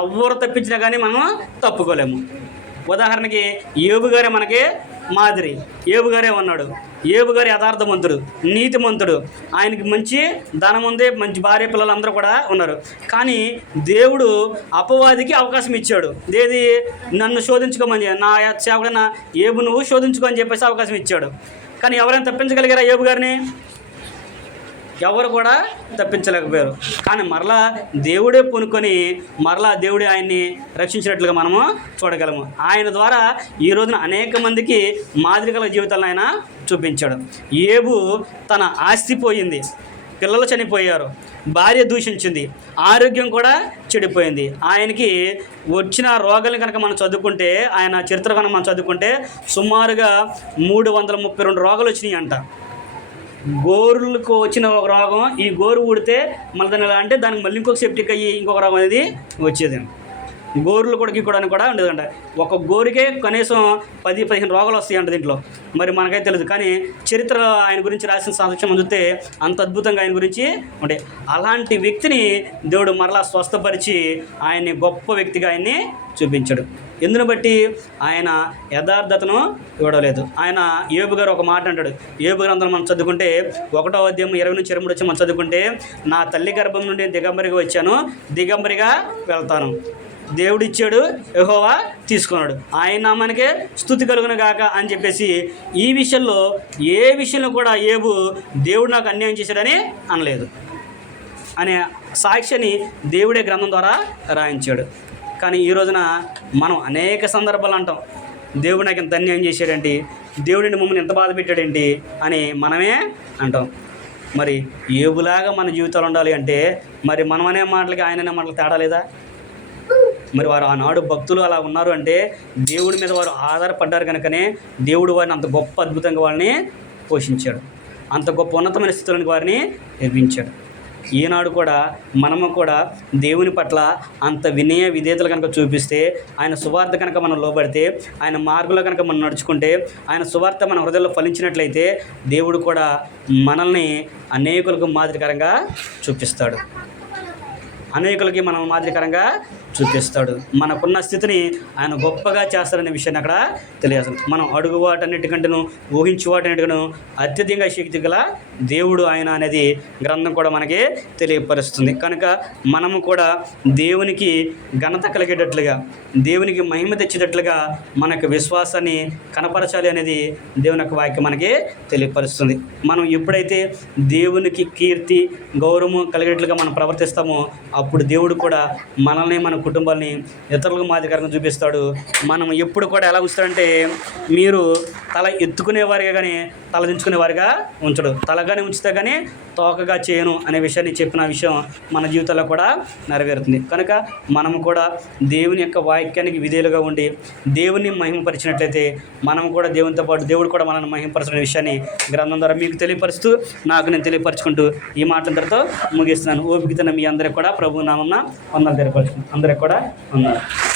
ఎవరు తప్పించినా కానీ మనం తప్పుకోలేము. ఉదాహరణకి ఏబు గారే మనకి మాదిరి. ఏబు గారే ఉన్నాడు. ఏబు గారు యథార్థవంతుడు, నీతిమంతుడు, ఆయనకి మంచి ధనం ఉంది, మంచి భార్య పిల్లలు అందరూ కూడా ఉన్నారు. కానీ దేవుడు అపవాదికి అవకాశం ఇచ్చాడు. ఏది? నన్ను శోధించుకోమని, నా సేవకుడైన ఏబు నువ్వు శోధించుకో అని చెప్పేసి అవకాశం ఇచ్చాడు. కానీ ఎవరైనా తప్పించగలిగారా ఏబు గారిని? ఎవరు కూడా తప్పించలేకపోయారు. కానీ మరలా దేవుడే పూనుకొని మరలా దేవుడే ఆయన్ని రక్షించినట్లుగా మనము చూడగలము. ఆయన ద్వారా ఈ రోజున అనేక మందికి మాదిరిగల జీవితాలను ఆయన చూపించాడు. ఏబు తన ఆస్తి పోయింది, పిల్లలు చనిపోయారు, భార్య దూషించింది, ఆరోగ్యం కూడా చెడిపోయింది. ఆయనకి వచ్చిన రోగాలను కనుక మనం చదువుకుంటే, ఆయన చరిత్ర కనుక మనం చదువుకుంటే సుమారుగా 332 రోగాలు వచ్చినాయి అంట. గోరులకు వచ్చిన ఒక రోగం, ఈ గోరు ఊడితే మళ్ళీ దాని ఎలా అంటే దానికి మళ్ళీ ఇంకొక సెప్టిక్ అయ్యి ఇంకొక రోగం అనేది వచ్చేది. గోరులు కూడా గీకోవడానికి కూడా ఉండేదంట. ఒక గోరుకే కనీసం 10-15 రోగాలు వస్తాయంట దీంట్లో. మరి మనకైతే తెలియదు. కానీ చరిత్ర ఆయన గురించి రాసిన సాక్ష్యం చూస్తే అంత అద్భుతంగా ఆయన గురించి ఉండే. అలాంటి వ్యక్తిని దేవుడు మరలా స్వస్థపరిచి ఆయన్ని గొప్ప వ్యక్తిగా ఆయన్ని చూపించాడు. ఎందును బట్టి? ఆయన యథార్థతను ఇవ్వడలేదు. ఆయన ఏబు గారు ఒక మాట అంటాడు. ఏబు గ్రంథం మనం చదువుకుంటే 1వ అధ్యాయం 20 నుంచి 23 వచ్చి మనం చదువుకుంటే, నా తల్లి గర్భం నుండి దిగంబరిగా వచ్చాను, దిగంబరిగా వెళ్తాను. దేవుడు ఇచ్చాడు, యెహోవా తీసుకున్నాడు, ఆయన నామానికే స్తుతి కలుగును గాక అని చెప్పేసి ఈ విషయంలో ఏ విషయంలో కూడా ఏబు దేవుడు నాకు అన్యాయం చేశాడని అనలేదు అనే సాక్ష్యాన్ని దేవుడే గ్రంథం ద్వారా రాయించాడు. కానీ ఈ రోజున మనం అనేక సందర్భాలు అంటాం, దేవుడు నాకు ఇంత అన్యాయం చేశాడేంటి, దేవుడిని మమ్మల్ని ఎంత బాధ పెట్టాడేంటి అని మనమే అంటాం. మరి ఏబులాగా మన జీవితాలు ఉండాలి అంటే మరి మనం అనే మాటలకి ఆయన అనే మాటలకి తేడా లేదా? మరి వారు ఆనాడు భక్తులు అలా ఉన్నారు అంటే దేవుడి మీద వారు ఆధారపడ్డారు కనుకనే దేవుడు వారిని అంత గొప్ప అద్భుతంగా వారిని పోషించాడు, అంత గొప్ప ఉన్నతమైన స్థితులను వారిని నిర్మించాడు. ఈనాడు కూడా మనము కూడా దేవుని పట్ల అంత వినయ విధేయతలు కనుక చూపిస్తే, ఆయన సువార్త కనుక మనం లోబడితే, ఆయన మార్గంలో కనుక మనం నడుచుకుంటే, ఆయన సువార్త మన హృదయంలో ఫలించినట్లయితే దేవుడు కూడా మనల్ని అనేకులకు మాదిరికరంగా చూపిస్తాడు, అనేకులకి మనం మాదిరికరంగా చూపిస్తాడు. మనకున్న స్థితిని ఆయన గొప్పగా చేస్తాడనే విషయాన్ని అక్కడ తెలియజేస్తాడు. మనం అడుగు వాటన్నిటికంటేను ఊహించు వాటన్నిటికను అత్యధికంగా శక్తి గల దేవుడు ఆయన అనేది గ్రంథం కూడా మనకి తెలియపరుస్తుంది. కనుక మనము కూడా దేవునికి ఘనత కలిగేటట్లుగా, దేవునికి మహిమ తెచ్చేటట్లుగా మనకు విశ్వాసాన్ని కనపరచాలి అనేది దేవుని యొక్క వాక్యం మనకి తెలియపరుస్తుంది. మనం ఎప్పుడైతే దేవునికి కీర్తి గౌరవము కలిగేట్లుగా మనం ప్రవర్తిస్తామో అప్పుడు దేవుడు కూడా మనల్ని మన కుటుంబాన్ని ఇతరులకు మాదిరికరంగా చూపిస్తాడు. మనం ఎప్పుడు కూడా ఎలా ఉంచుతాడంటే, మీరు తల ఎత్తుకునేవారిగా కానీ తల దించుకునేవారిగా ఉంచడు. తలగానే ఉంచితే కానీ తోకగా చేయను అనే విషయాన్ని చెప్పిన విషయం మన జీవితంలో కూడా నెరవేరుతుంది. కనుక మనము కూడా దేవుని యొక్క వాక్యానికి విధేయులుగా ఉండి దేవుని మహిమపరిచినట్లయితే మనం కూడా దేవునితో పాటు దేవుడు కూడా మనల్ని మహిమపరచిన విషయాన్ని గ్రంథం ద్వారా మీకు తెలియపరుస్తూ నాకు నేను తెలియపరచుకుంటూ ఈ మాటలందరితో ముగిస్తున్నాను. ఓపికతో మీ అందరికీ కూడా ప్రభు నామమున వందనాలు తెలియపరుచుకుంటున్నాను. అందరికి కూడా వందనాలు.